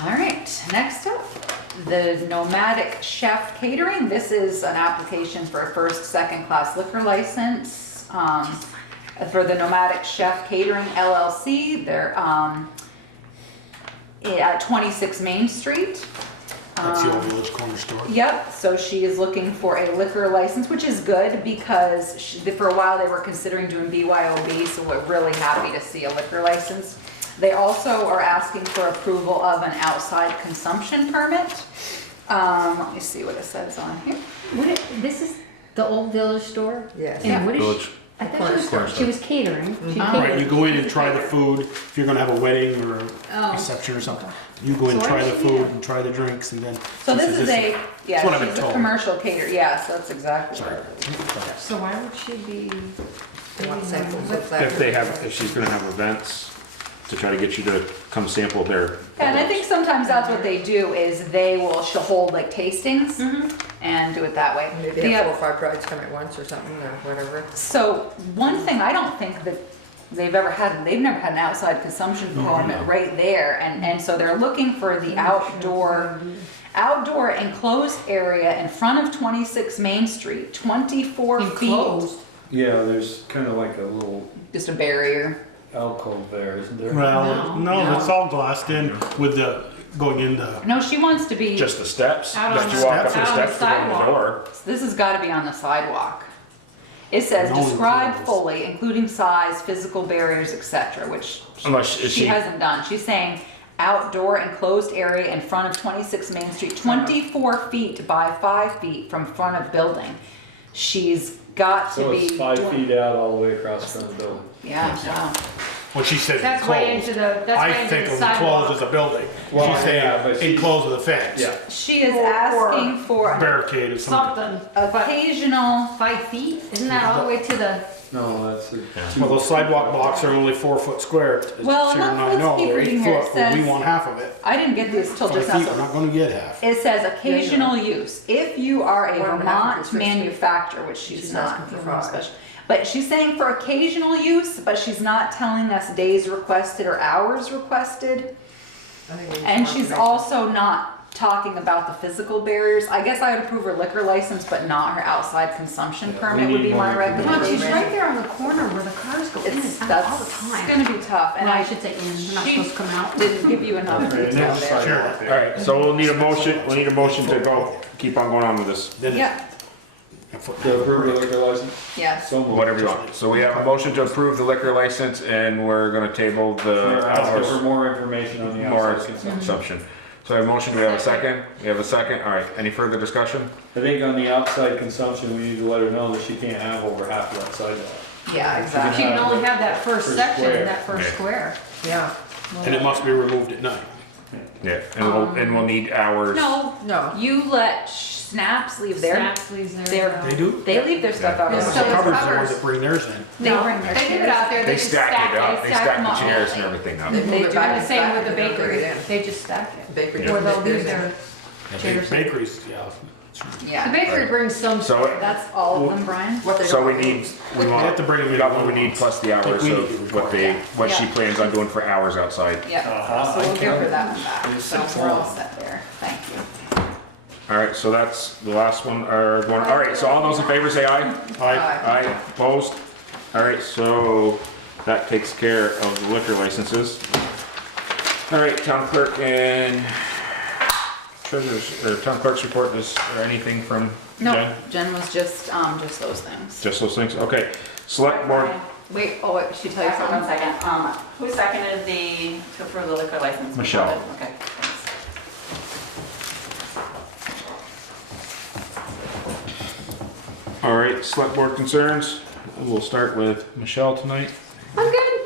all right, next up, the Nomadic Chef Catering. This is an application for a first, second class liquor license for the Nomadic Chef Catering LLC. They're at 26 Main Street. That's the old village corner store. Yep, so she is looking for a liquor license, which is good because for a while they were considering doing BYOB, so we're really happy to see a liquor license. They also are asking for approval of an outside consumption permit. Let me see what it says on here. This is the old village store? Yes. And what is Village. she? I thought she was catering. She Right, you catered. go in and try the food, if you're gonna have a wedding or a Oh. reception or something. You go in and So try where the is she food at? and try the drinks and then. So she this says is That's what I've she's been a told. commercial caterer, yeah, so that's exactly Sorry. right. So why would she be? They want samples of If that. they have, if she's gonna have events, to try to get you to come sample their. And I think sometimes that's what they do is she'll hold like tastings and do it that way. Maybe The have oth- 4 or 5 brides come at once or something, or whatever. So one thing I don't think that they've never had an outside consumption permit right there. And so they're looking for the outdoor enclosed area in front of 26 Main Street, 24 feet. Enclosed. Yeah, there's kind of like a little Just a barrier. alcove there, isn't there? Well, no, it's all glassed in with the, going in the, No, she wants to be, Just the steps, Out that on you the- walk up the out on the steps to go in the sidewalk. door. this has got to be on the sidewalk. It says No describe enclosed. fully, including size, physical barriers, etc., which Unless, is she she, hasn't done. She's saying outdoor enclosed area in front of 26 Main Street, 24 feet by 5 feet from front of building. She's got to So be. it's 5 doing- feet out all the way across from the building. Yeah, wow. what she said That's way enclosed. into the, that's I way into think the of enclosed sidewalk. as a building. Well, She's yeah, but saying enclosed with a fence. Yeah. She is Or- asking for an Barricade or something. Something, but occasional. 5 feet? Isn't that all the way to the? No, that's a. Well, those sidewalk blocks are only 4 foot square. As Well, Sharon and I let's know, keep they're reading 8 here. It foot, but we says- want half of it. I didn't get this till 5 just feet, now. we're not gonna get half. It says occasional use. If you are a 1.5 Vermont to 6 feet. manufacturer, which she's She's not, asking for Vermont 5. special. But she's saying for occasional use, but she's not telling us days requested or hours requested. I think we need And more she's information. also not talking about the physical barriers. I guess I would approve her liquor license, but not her outside consumption permit we would need be more my information. Come on, she's recommendation. right there on the corner where the cars go in and It's, out all the that's time. gonna be tough, and Well, I I should say in, they're not she supposed to come out. didn't give you enough Okay, detail next there. sidewalk all there. right, so we'll need a motion to go, keep on going on with this, Then Yeah, To approve the liquor license? yes. So moved. whatever you want. So we have a motion to approve the liquor license and we're gonna table the We're asking for hours, more information on the more outside consumption. consumption. So I have a motion, do we have a second? We have a second, all right, any further discussion? I think on the outside consumption, we need to let her know that she can't have over half of that sidewalk. Yeah, She exactly. can only have that first First section, square. that first Yeah. square. Yeah, And it must be removed at night. Yeah, and we'll need hours. No, no. you let Snaps leave their, Snaps leaves their, there. They do? they leave their stuff out. Yeah. on So the The it's covers are the covers. ones that bring theirs in. They No, bring their they leave it chairs. out there, They just stack it up, they stack stack them the up. chairs and everything up. They move do it back And the same with the and then bring it bakery, in. they just stack it. Bakery Or doesn't they'll fit leave theirs in. their chairs. Bakeries, yeah. The Yeah, bakery brings some. So, that's all of them, Brian. What they so we want. need, we They want, have to bring them we in. got what we need plus the hours Like we need to of what they, record. what she Yeah. plans on doing for hours outside. Yep, Uh-huh, so we'll I give her can- that one back, It's so 6 we're all long. set there, thank you. All right, so that's the last one, or one, all right, so all those in favor say aye? Aye. Aye, opposed? All right, so that takes care of the liquor licenses. All right, town clerk and treasurer's, or town clerk's report, is there anything from No, Jen? Jen was just those things. Just those things, okay. Select board, Wait, oh, wait, should she tell you One something? second, who seconded to approve the liquor license? Michelle. Okay, thanks. all right, select board concerns. We'll start with Michelle tonight. I'm good.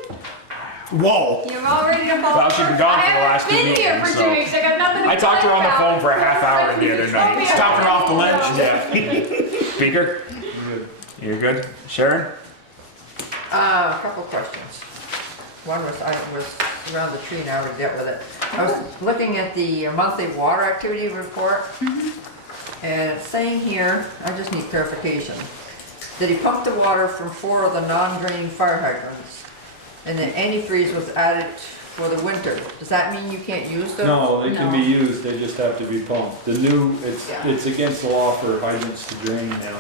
Whoa! You're all ready to vote. Well, she's been gone for the last two I haven't been here meetings, for so- 2 weeks, I got nothing to I talked to her on the complain phone for a about. half hour the other night. Stopped her off the ledge? Yeah. Speaker? You're good? Sharon? A couple questions. One was around the tree, now we dealt with it. I was looking at the monthly water activity report, and it's saying here, I just need clarification, that he pumped the water from 4 of the non-draining fire hydrants, and the antifreeze was added for the winter. Does that mean you can't use those? No, they can be No. used, they just have to be pumped. The new, Yeah. it's against the law for hydrants to drain now.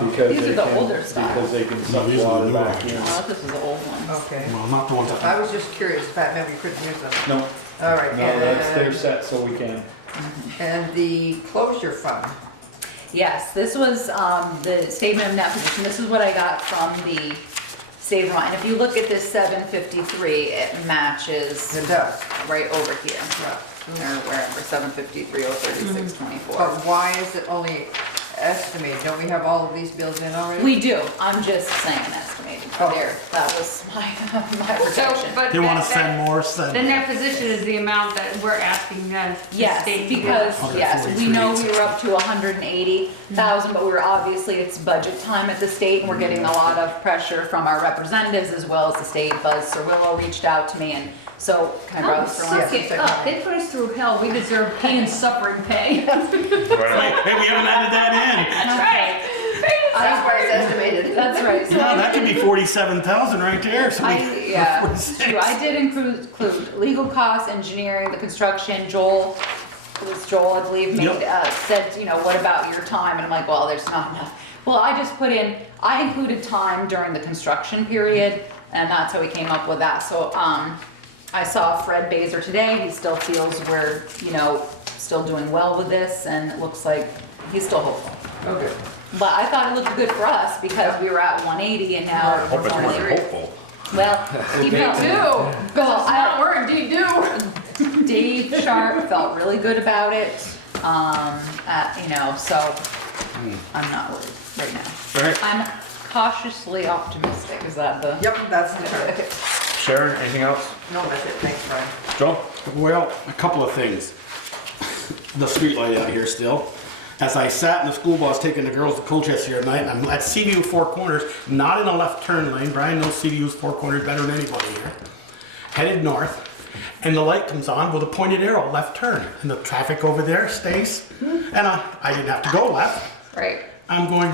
Because These are they the can- older style. Because they can suck these are the water newer back in. Oh, this was the old one. Okay. Well, not the ones I that. was just curious, if that meant we couldn't use them. No, All right, no, that's, they're and set so we can. And the closure fund. Yes, this was the statement of net position. This is what I got from the state of Vermont. And if you look at this 753, it matches It does. right over here. Yeah. Or wherever, 753, 03624. But why is it only estimated? Don't we have all of these bills in already? We do, I'm just saying estimated. Oh. There, that was my projection. But They want to that- send more, send. The net position is the amount that we're asking the Yes, state to give because, us. yes, we know we were up to 180,000, but we were obviously, it's budget time at the state, and we're getting a lot of pressure from our representatives as well as the state. Buzz Cerwillo reached out to me, and so, can I borrow this for one Suck it up. They put us through hell. We deserve pain and suffering pay. Hey, we haven't added that That's right. That's why it's estimated. That's right. in. So Yeah, I that could be 47,000 right there, so we. yeah, 46. true. I did include legal costs, engineering, the construction. Joel, it was Joel, I believe, made, Yep. said, you know, what about your time? And I'm like, well, there's not enough. Well, I just put in, I included time during the construction period, and that's how we came up with that. So, I saw Fred Baser today. He still feels we're, you know, still doing well with this, and it looks like he's still hopeful. Okay. But I thought it looked good for us because we were at 180 and now Hope we're it's more than 43. hopeful. Well, he felt Do. Well, Not word, do. Dave Sharp felt really good about it. You know, so I'm not worried right now. All right, I'm cautiously optimistic. Is that the? Yep, that's the term. Sharon, anything else? No, that's it. Thanks, Brian. Joel? Well, a couple of things. The street light out here still. As I sat in the school bus taking the girls to Colchester here tonight, and I'm at CVU Four Corners, not in a left turn lane. Brian knows CVU's Four Corners better than anybody here. Headed north, and the light comes on with a pointed arrow, left turn. And the traffic over there stays. And I didn't have to go left. Right. I'm going,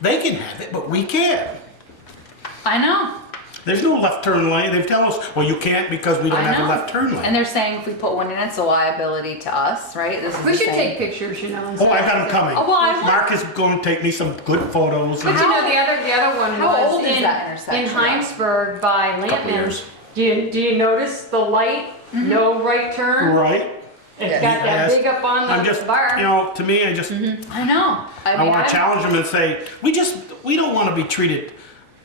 they can have it, but we can't. I know. There's no left turn lane. They tell us, well, you can't because we don't I have know. a left turn lane. And they're saying if we put one in, it's a liability to us, right? This is We the should same- take pictures, you know. and Oh, I send got it them to- coming. Oh, well, I want- Mark is going to take me some good photos. But And you know, the other one How was old is in that intersection? Heinsberg by Lampman. years. Do you notice the light? No right turn? right? It's got that Yes. big up on I'm the just, bar. you know, to me, I just, I know. I want to challenge them and say, we don't want to be treated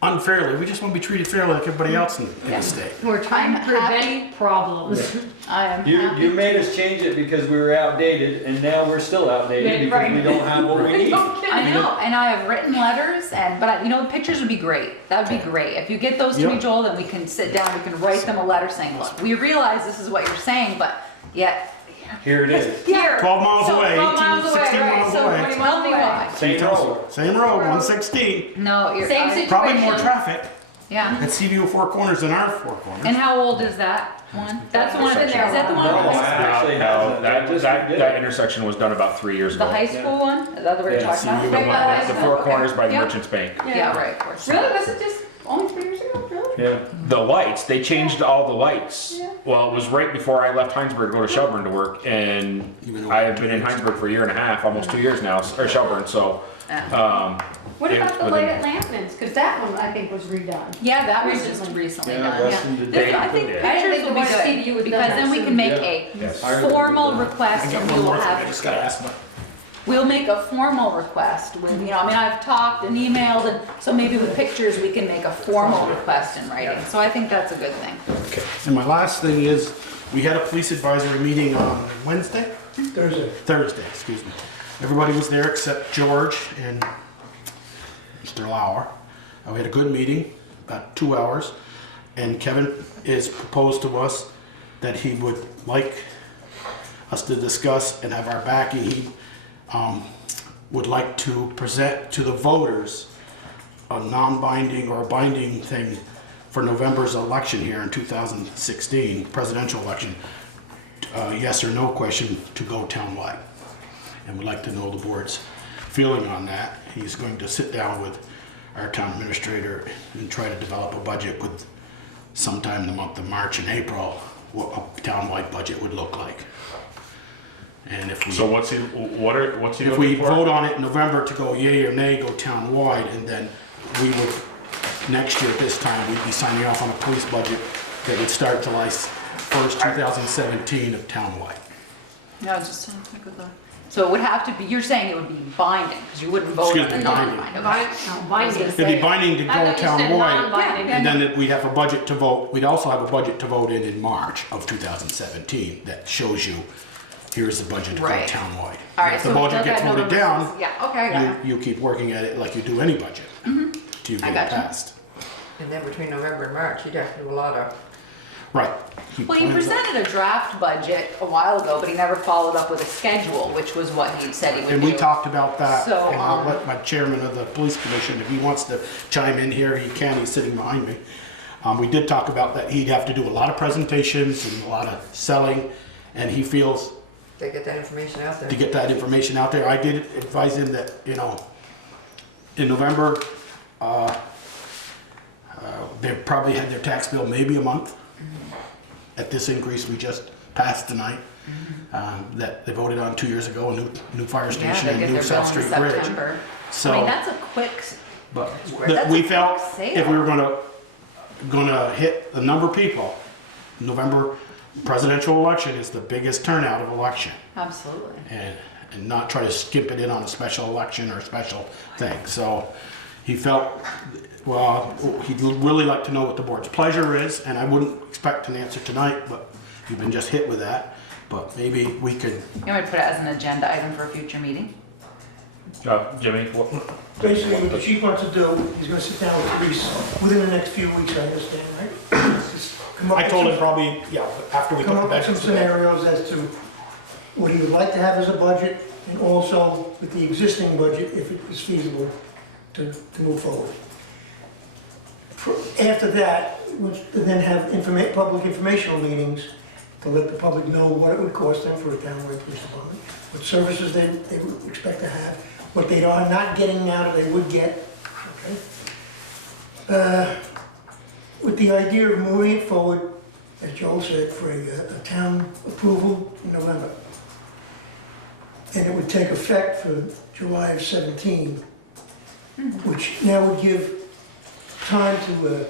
unfairly. We just want to be treated fairly like everybody else in the state. We're trying to I'm happy. prevent problems. I am You happy. made us change it because we were outdated, and now we're still outdated Yeah, because right. we don't have what we need. I know, and I have written letters, but you know, the pictures would be great. That would be great. If you get those to me, Yep. Joel, then we can sit down, we can write them a letter saying, look, we realize this is what you're saying, but yet. Here it is. Here. 12 miles So, away, 12 miles 18, away, 16 right, miles so away. 20 Tell me why. Same road. Same road, 116. No, you're. Same I- Probably more Situation. traffic Yeah. at CVU Four Corners than our Four Corners. And how old is that one? That's the one that's in there. Is that the one? No, on the high- actually No, hasn't. that, Just that, did that it. intersection was done about 3 years The ago. high school one? Is that the one you're Yeah, talking about? CVU Right by the high The school? Four Okay. Corners by Yeah. Merchants Bank. Yeah, right, of course. Really? Was it just only 3 years ago? Really? Yeah. The lights, they changed all the lights. Well, it was right before I left Heinsberg to go to Shelburne to work, and I have been in Heinsberg for a year and a half, almost 2 years now, or Shelburne, so, What It about the was light within- at Lampman's? Because that one I think was redone. Yeah, that was Recently. just recently Yeah, done, Weston yeah. did This- that. I think They did. pictures I think will the be one CVU good, was because done then we soon. can make Yeah. a Yes. formal request I got and one we will more thing I have, just got to ask about. we'll make a formal request with, you know, I mean, I've talked and emailed, and so maybe with pictures, we can make a formal request in writing. So I think that's a good thing. Okay. And my last thing is, we had a police advisory meeting on Wednesday? Thursday, excuse me. Everybody was there except George and Mr. Lauer. We had a good meeting, about 2 hours, and Kevin is proposed to us that he would like us to discuss and have our backing. He would like to present to the voters a non-binding or binding thing for November's election here in 2016, presidential election, yes or no question to go townwide. And we'd like to know the board's feeling on that. He's going to sit down with our town administrator and try to develop a budget with sometime in the month of March and April, what a townwide budget would look like. And if we, So what's he if we looking for? vote on it in November to go yay or nay, go townwide, and then we would, next year at this time, we'd be signing off on a police budget that would start July 1st, 2017 of townwide. No, I was just trying to think of the. So it would have to be, you're saying it would be binding, because you wouldn't vote on Excuse it me, non-binding. Binding. It'd be binding to I go thought you said townwide, non-binding. and then we'd have a budget to vote, we'd also have a budget to vote in March of 2017 that shows you, here's the budget to go Right. townwide. All right, If so the budget that gets voted November down, is- Yeah, okay, I got it. you keep working at it like you do any budget, till you I get it gotcha. passed. And then between November and March, you'd have to do a lot of, Right. Well, he presented a draft budget a while ago, but he never followed up with a schedule, which was what he said he would do. And we talked about that, So, and I'll let my chairman of the police commission, if he wants to chime in here, he can, he's sitting behind me. We did talk about that he'd have to do a lot of presentations and a lot of selling, and he feels they get that information out there. to get that information out there. I did advise him that, you know, in November, they probably had their tax bill maybe a month at this increase we just passed tonight, that they voted on 2 years ago, a new fire Yeah, station they and get new their bill South in Street Bridge. September. So, I mean, that's a quick, but that's we a felt quick sale. if we were gonna hit the number of people, November presidential election is the biggest turnout of election. absolutely. And not try to skip it in on a special election or a special thing. So he felt, well, he'd really like to know what the board's pleasure is, and I wouldn't expect an answer tonight, but you've been just hit with that. But maybe we could, You want me to put it as an agenda item for a future meeting? Jimmy, what? Basically, what the chief wants to do, he's gonna sit down with police within the next few weeks, I understand, right? Just come up I with told some- him probably, yeah, after we Come put the up with some budget together. scenarios as to what he would like to have as a budget, and also with the existing budget, if it is feasible to move forward. After that, we'll then have public informational meetings to let the public know what it would cost them for a townwide police department, what services they would expect to have, what they are not getting now that they would get, okay? With the idea of moving it forward, as Joel said, for a town approval in November. And it would take effect for July of 17, which now would give time to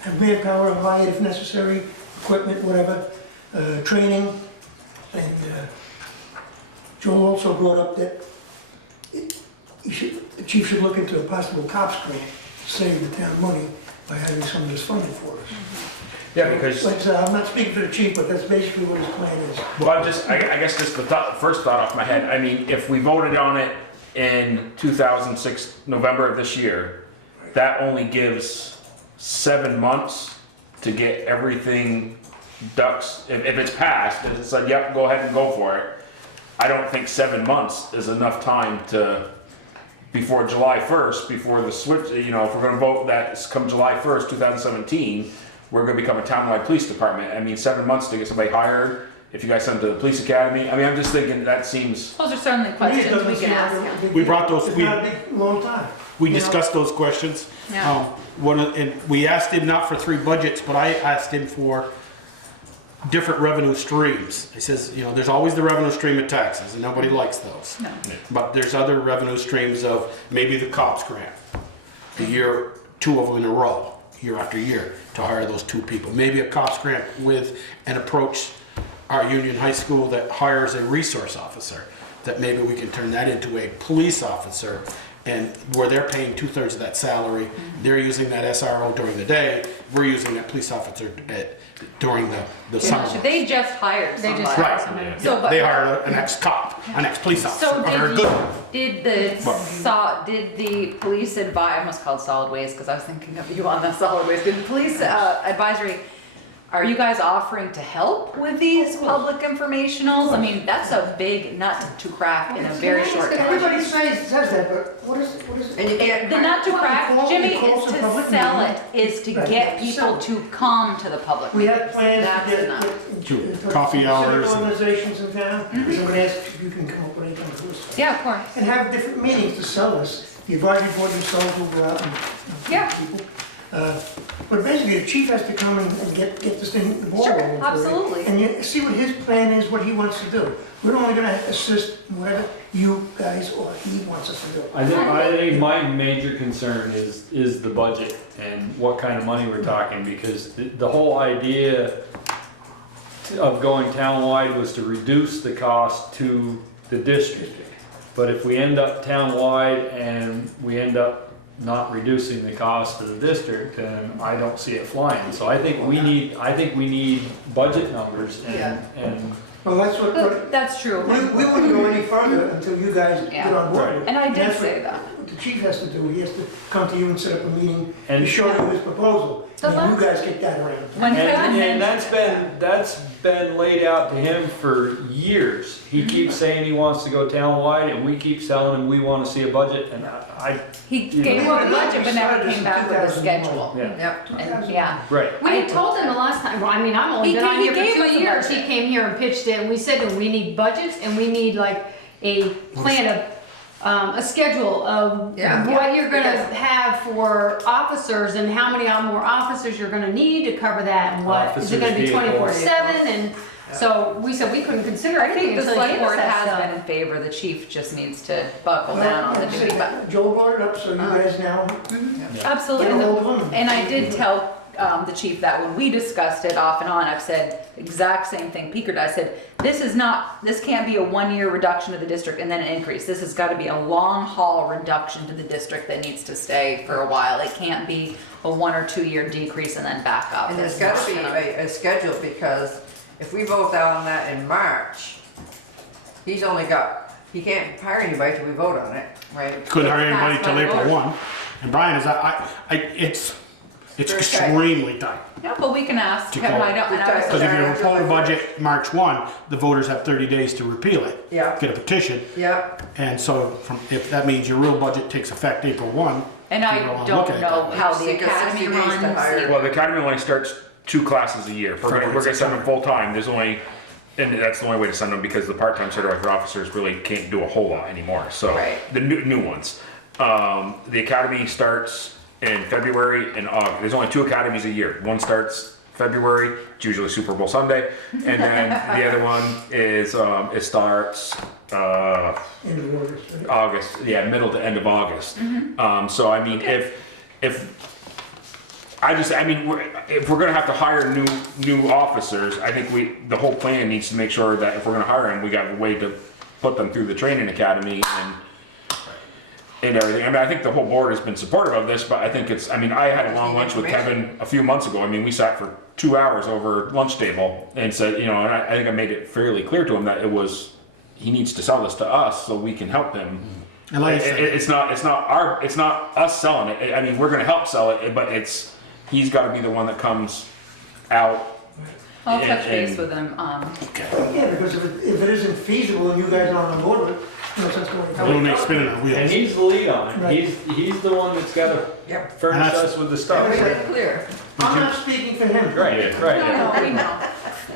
have manpower on buy it if necessary, equipment, whatever, training. And Joel also brought up that the chief should look into a possible cops grant to save the town money by having some of this funded for us. Yeah, because. But I'm not speaking for the chief, but that's basically what his plan is. Well, I guess just the first thought off my head, I mean, if we voted on it in 2006, November of this year, that only gives 7 months to get everything ducks, if it's passed, if it's like, yep, go ahead and go for it. I don't think 7 months is enough time to, before July 1st, before the switch, you know, if we're gonna vote that come July 1st, 2017, we're gonna become a townwide police department. I mean, 7 months to get somebody hired, if you guys send them to the police academy. I mean, I'm just thinking that seems, Those are certainly questions we can ask him. We brought those, It's not a big, long time. we discussed those questions. Yeah. And we asked him not for 3 budgets, but I asked him for different revenue streams. He says, you know, there's always the revenue stream of taxes, and nobody likes those. No. But there's other revenue streams of maybe the cops grant, the year, 2 of them in a row, year after year, to hire those 2 people. Maybe a cops grant with an approach our Union High School that hires a resource officer, that maybe we can turn that into a police officer, and where they're paying 2/3 of that salary, they're using that SRO during the day, we're using that police officer during the summer. They just hired They somebody. just Right. So, but- They hire an ex-cop, an ex-police officer, So a very good one. did the police I almost called solid waste because I was thinking of you on the solid waste. Did the police advisory, are you guys offering to help with these public informationals? I mean, that's a big nut to crack in a very short time. Everybody says that, but what is it? And you can't, The nut to crack, Jimmy, Call is the to public sell meeting. it, is to Right, get to people sell it. to come to the public We have meetings. plans That's to the nut. get Coffee specific hours and- organizations in town. Someone asked if you can come up with any kind of list. Yeah, of course. And have different meetings to sell this. The advisory board themselves will go out and Yeah. people. But basically, the chief has to come and get this thing, the ball Sure, rolling. for it. absolutely. And you see what his plan is, what he wants to do. We're only gonna assist in whatever you guys or he wants us to do. I think my major concern is the budget and what kind of money we're talking, because the whole idea of going townwide was to reduce the cost to the district. But if we end up townwide and we end up not reducing the cost to the district, then I don't see it flying. So I think we need budget numbers and Well, that's what, That's true. we wouldn't go any further until you guys get on board with it. And I did that's say what- that. What the chief has to do, he has to come to you and set up a meeting to And- show you his proposal. So And you let's- guys get that around. When Kevin And mentioned, that's been laid out to him for years. He keeps saying he wants to go townwide, and we keep telling him we want to see a budget, and he gave know. a budget, but never came back with a 2001. schedule. yeah, Yep. And, yeah. right. We had told him the last time, well, I mean, I'm only He been gave- on he here for gave 2 us a years. budget. He came here and pitched it, and we said that we need budgets, and we need like a plan of, a schedule of Yeah. what you're gonna Because- have for officers and how many more officers you're gonna need to cover that, and what, is it gonna be Officers, vehicles. 24/7, and so we said we couldn't consider I think anything the until he select gave us board that has stuff. been in favor, the chief just needs to buckle down on the Like I duty, but said, Joel brought it up, so you guys now, absolutely. Get And a hold of him. and I did tell the chief that when we discussed it off and on, I've said exact same thing Peter did. I said, this can't be a 1-year reduction to the district and then an increase. This has got to be a long haul reduction to the district that needs to stay for a while. It can't be a 1 or 2 year decrease and then back up. And there's It's gotta not be gonna- a schedule, because if we vote down on that in March, he can't hire anybody till we vote on it, right? Couldn't hire anybody Passed till by April voters. 1. And Brian, it's Okay. extremely tight. Yeah, but we can ask To Kevin, call. I don't, and I was Because if you vote a budget March 1, the voters have 30 days to repeal it. Yeah. Get a petition. Yep, And so if that means your real budget takes effect April 1. and you I wanna look don't at it know that way. how the Take us academy 60 days to runs. hire. either. Well, the academy only starts 2 classes a year. If we're gonna send them full-time, there's only, and that's the only way to send them because the part-time certified officers really can't do a whole lot anymore, so. Right. The new ones. The academy starts in February and August. There's only 2 academies a year. One starts February, it's usually Super Bowl Sunday, and then the other one is, it starts, end of August, right? August, yeah, middle to end of August. So I mean, if if we're gonna have to hire new officers, I think the whole plan needs to make sure that if we're gonna hire them, we got a way to put them through the training academy and everything. I mean, I think the whole board has been supportive of this, but I think I had a long lunch with Kevin a few months ago. I mean, we sat for 2 hours over lunch table and said, and I think I made it fairly clear to him that he needs to sell this to us so we can help him. And like I said, It's not us selling it. I mean, we're gonna help sell it, but he's gotta be the one that comes out. I'll touch and- base with him, Yeah, because if it isn't feasible and you guys aren't on board with it, no sense going. We'll make spinning our And wheels. he's the lead on it. Right. He's the one that's gotta yep. furnish And that's- us with the stuff. Make it clear. I'm not speaking for him. Right, right. no, we know,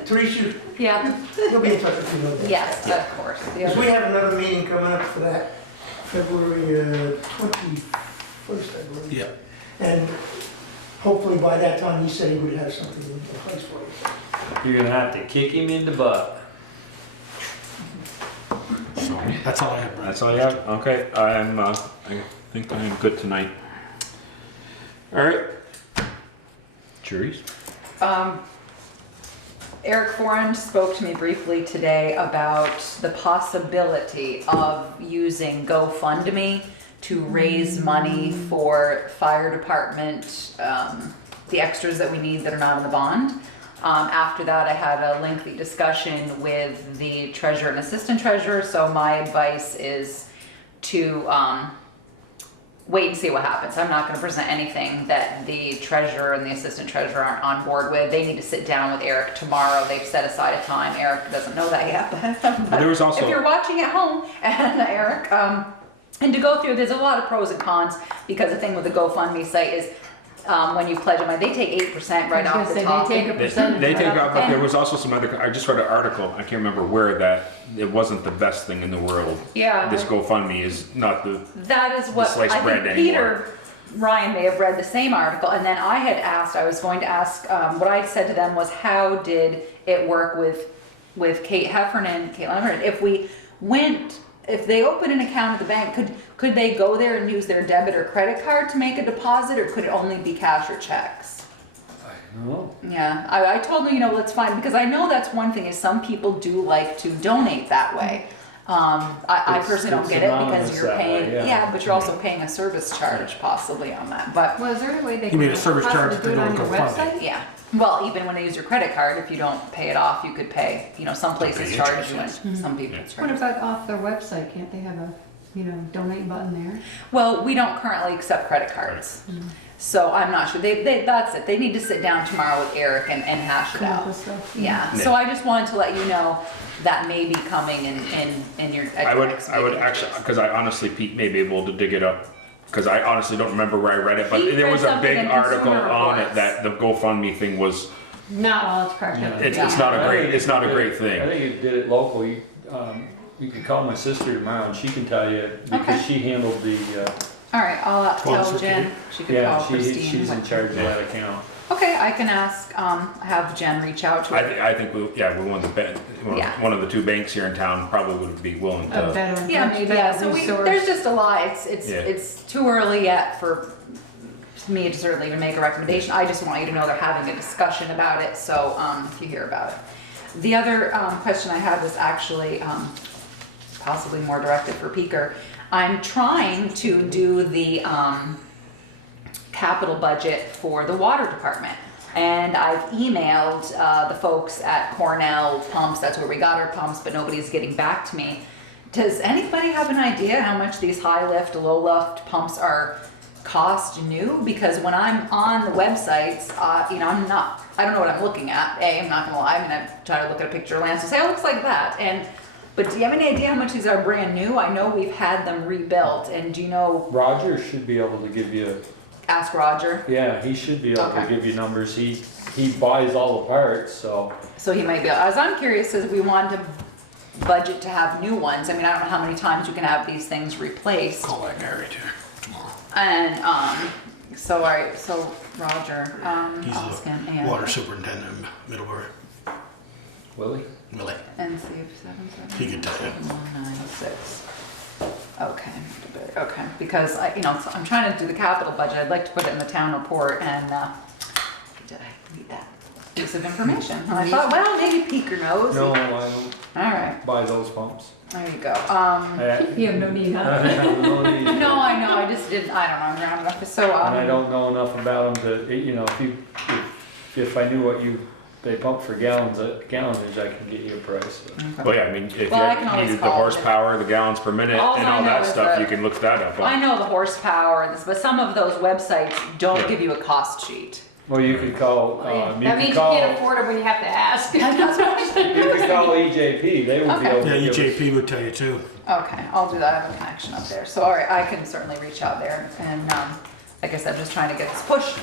Teresa, yeah, you'll be in touch with me. yes, of course. Because we have another meeting coming up for that, February 21st, I believe. Yeah. And hopefully by that time, he said he would have something in place for us. You're gonna have to kick him in the butt. So that's all I have, Brian. That's all you have? Okay, I think I am good tonight. All right. Juries? Eric Foran spoke to me briefly today about the possibility of using GoFundMe to raise money for fire department, the extras that we need that are not in the bond. After that, I had a lengthy discussion with the treasurer and assistant treasurer, so my advice is to wait and see what happens. I'm not gonna present anything that the treasurer and the assistant treasurer aren't on board with. They need to sit down with Eric tomorrow. They've set aside a time. Eric doesn't know that yet, but There was also- if you're watching at home, and Eric, and to go through, there's a lot of pros and cons, because the thing with the GoFundMe site is, when you pledge money, they take 8% right I was off the gonna say, top. they take a percentage. They right take off out, the but there bat. was also some other, I just read an article, I can't remember where, that it wasn't the best thing in the world. Yeah. This GoFundMe is not the, That is what, sliced I bread think anymore. Ryan may have read the same article, and then I had asked, I was going to ask, what I said to them was, how did it work with Kate Heffernan, if they open an account at the bank, could they go there and use their debit or credit card to make a deposit, or could it only be cash or checks? Oh. Yeah, I told him, you know, let's find, because I know that's one thing, is some people do like to donate that way. I It's- personally don't it's get it because anonymous you're that way, paying, yeah. yeah, but you're also paying a service charge possibly on that, but, Well, is there any way they You can mean a service charge possibly if do they it on don't your go fund it? website? yeah. Well, even when they use your credit card, if you don't pay it off, you could pay, you know, some places pay charge interest, you and some people What charge. about off their website? Can't they have a, donate button there? Well, we don't currently accept credit cards. So I'm not sure, that's it, they need to sit down tomorrow with Eric and hash it Come up out. with stuff? Yeah, so I just wanted to let you know that may be coming in your, at I your would, next I would meeting. actually, because I honestly, Pete may be able to dig it up, because I honestly don't remember where I read it, but He there read was a something big in article Consumer on it Reports. that the GoFundMe thing was, Not all it's cracked up. it's not a great, it's not a great I thing. think you did it locally. You can call my sister tomorrow and she can tell you, because Okay. she handled the, All right, I'll tell Sponsor Jen, she could yeah, call Christine. she's in charge of that account. Okay, I can ask, have Jen reach out to her. I think, we one of the, Yeah. one of the two banks here in town probably would be willing A to. better, Yeah, much maybe, better yeah, so resource. there's just a lot, Yeah. it's too early yet for me to certainly even make a recommendation. I just want you to know they're having a discussion about it, so, if you hear about it. The other, question I had was actually, possibly more directed for Peaker. I'm trying to do the, capital budget for the water department. And I've emailed the folks at Cornell Pumps, that's where we got our pumps, but nobody's getting back to me. Does anybody have an idea how much these high lift, low lift pumps are cost new? Because when I'm on the websites, I don't know what I'm looking at. I'm not gonna lie, I try to look at a picture of Lance and say, oh, it looks like that. But do you have any idea how much these are brand new? I know we've had them rebuilt, and do you know, Roger should be able to give you, ask Roger, yeah, he should be able to Okay. give you numbers. He buys all the parts, so. so he might be, as I'm curious, as we want to budget to have new ones. I mean, I don't know how many times you can have these things replaced. Call that guy right here tomorrow. And, so, all right, so Roger, He's I'll scan the and. water superintendent in Middlebury. Willie? Really? And see if 77. He could tell you. 196. Okay, okay, because I'm trying to do the capital budget. I'd like to put it in the town report and, did I need that piece of information? And I thought, well, maybe Peaker knows. No, I All don't right, buy those pumps. there you go. You have no need, I huh? have no need. No, I know, I just didn't, I don't know, I'm round enough, so, And I don't know enough about them to, if I knew what they pump for gallonage, I can get you a price. Well, yeah, I mean, if Well, I can you always needed the call them. horsepower, the gallons per minute, All and I all know that is stuff, that- you can look that up I on. know the horsepower and this, but some of those websites don't Yeah. give you a cost sheet. Well, you could call, That you means could you call, can't afford it when you have to ask. you could call EJP, they would be Okay. able Yeah, to give us. EJP would tell you too. Okay, I'll do that, I have a connection up there, so all right, I can certainly reach out there, and, like I said, I'm just trying to get this push,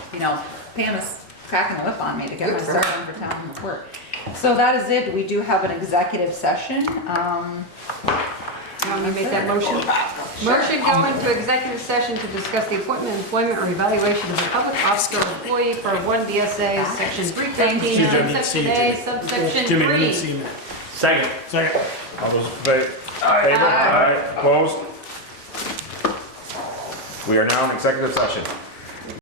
Pam is cracking the whip on me to get my stuff done for town report. So that is it, we do have an executive session, Want me to make that motion? Motion go into executive session to discuss the appointment, employment, or evaluation of a public officer or employee for 1 VSA, section 315, Jimmy, I need to see subsection you, A, Jimmy. subsection Jimmy, we need to 3. see that. Second. Second. All those in favor? Aye. Opposed? We are now in executive session.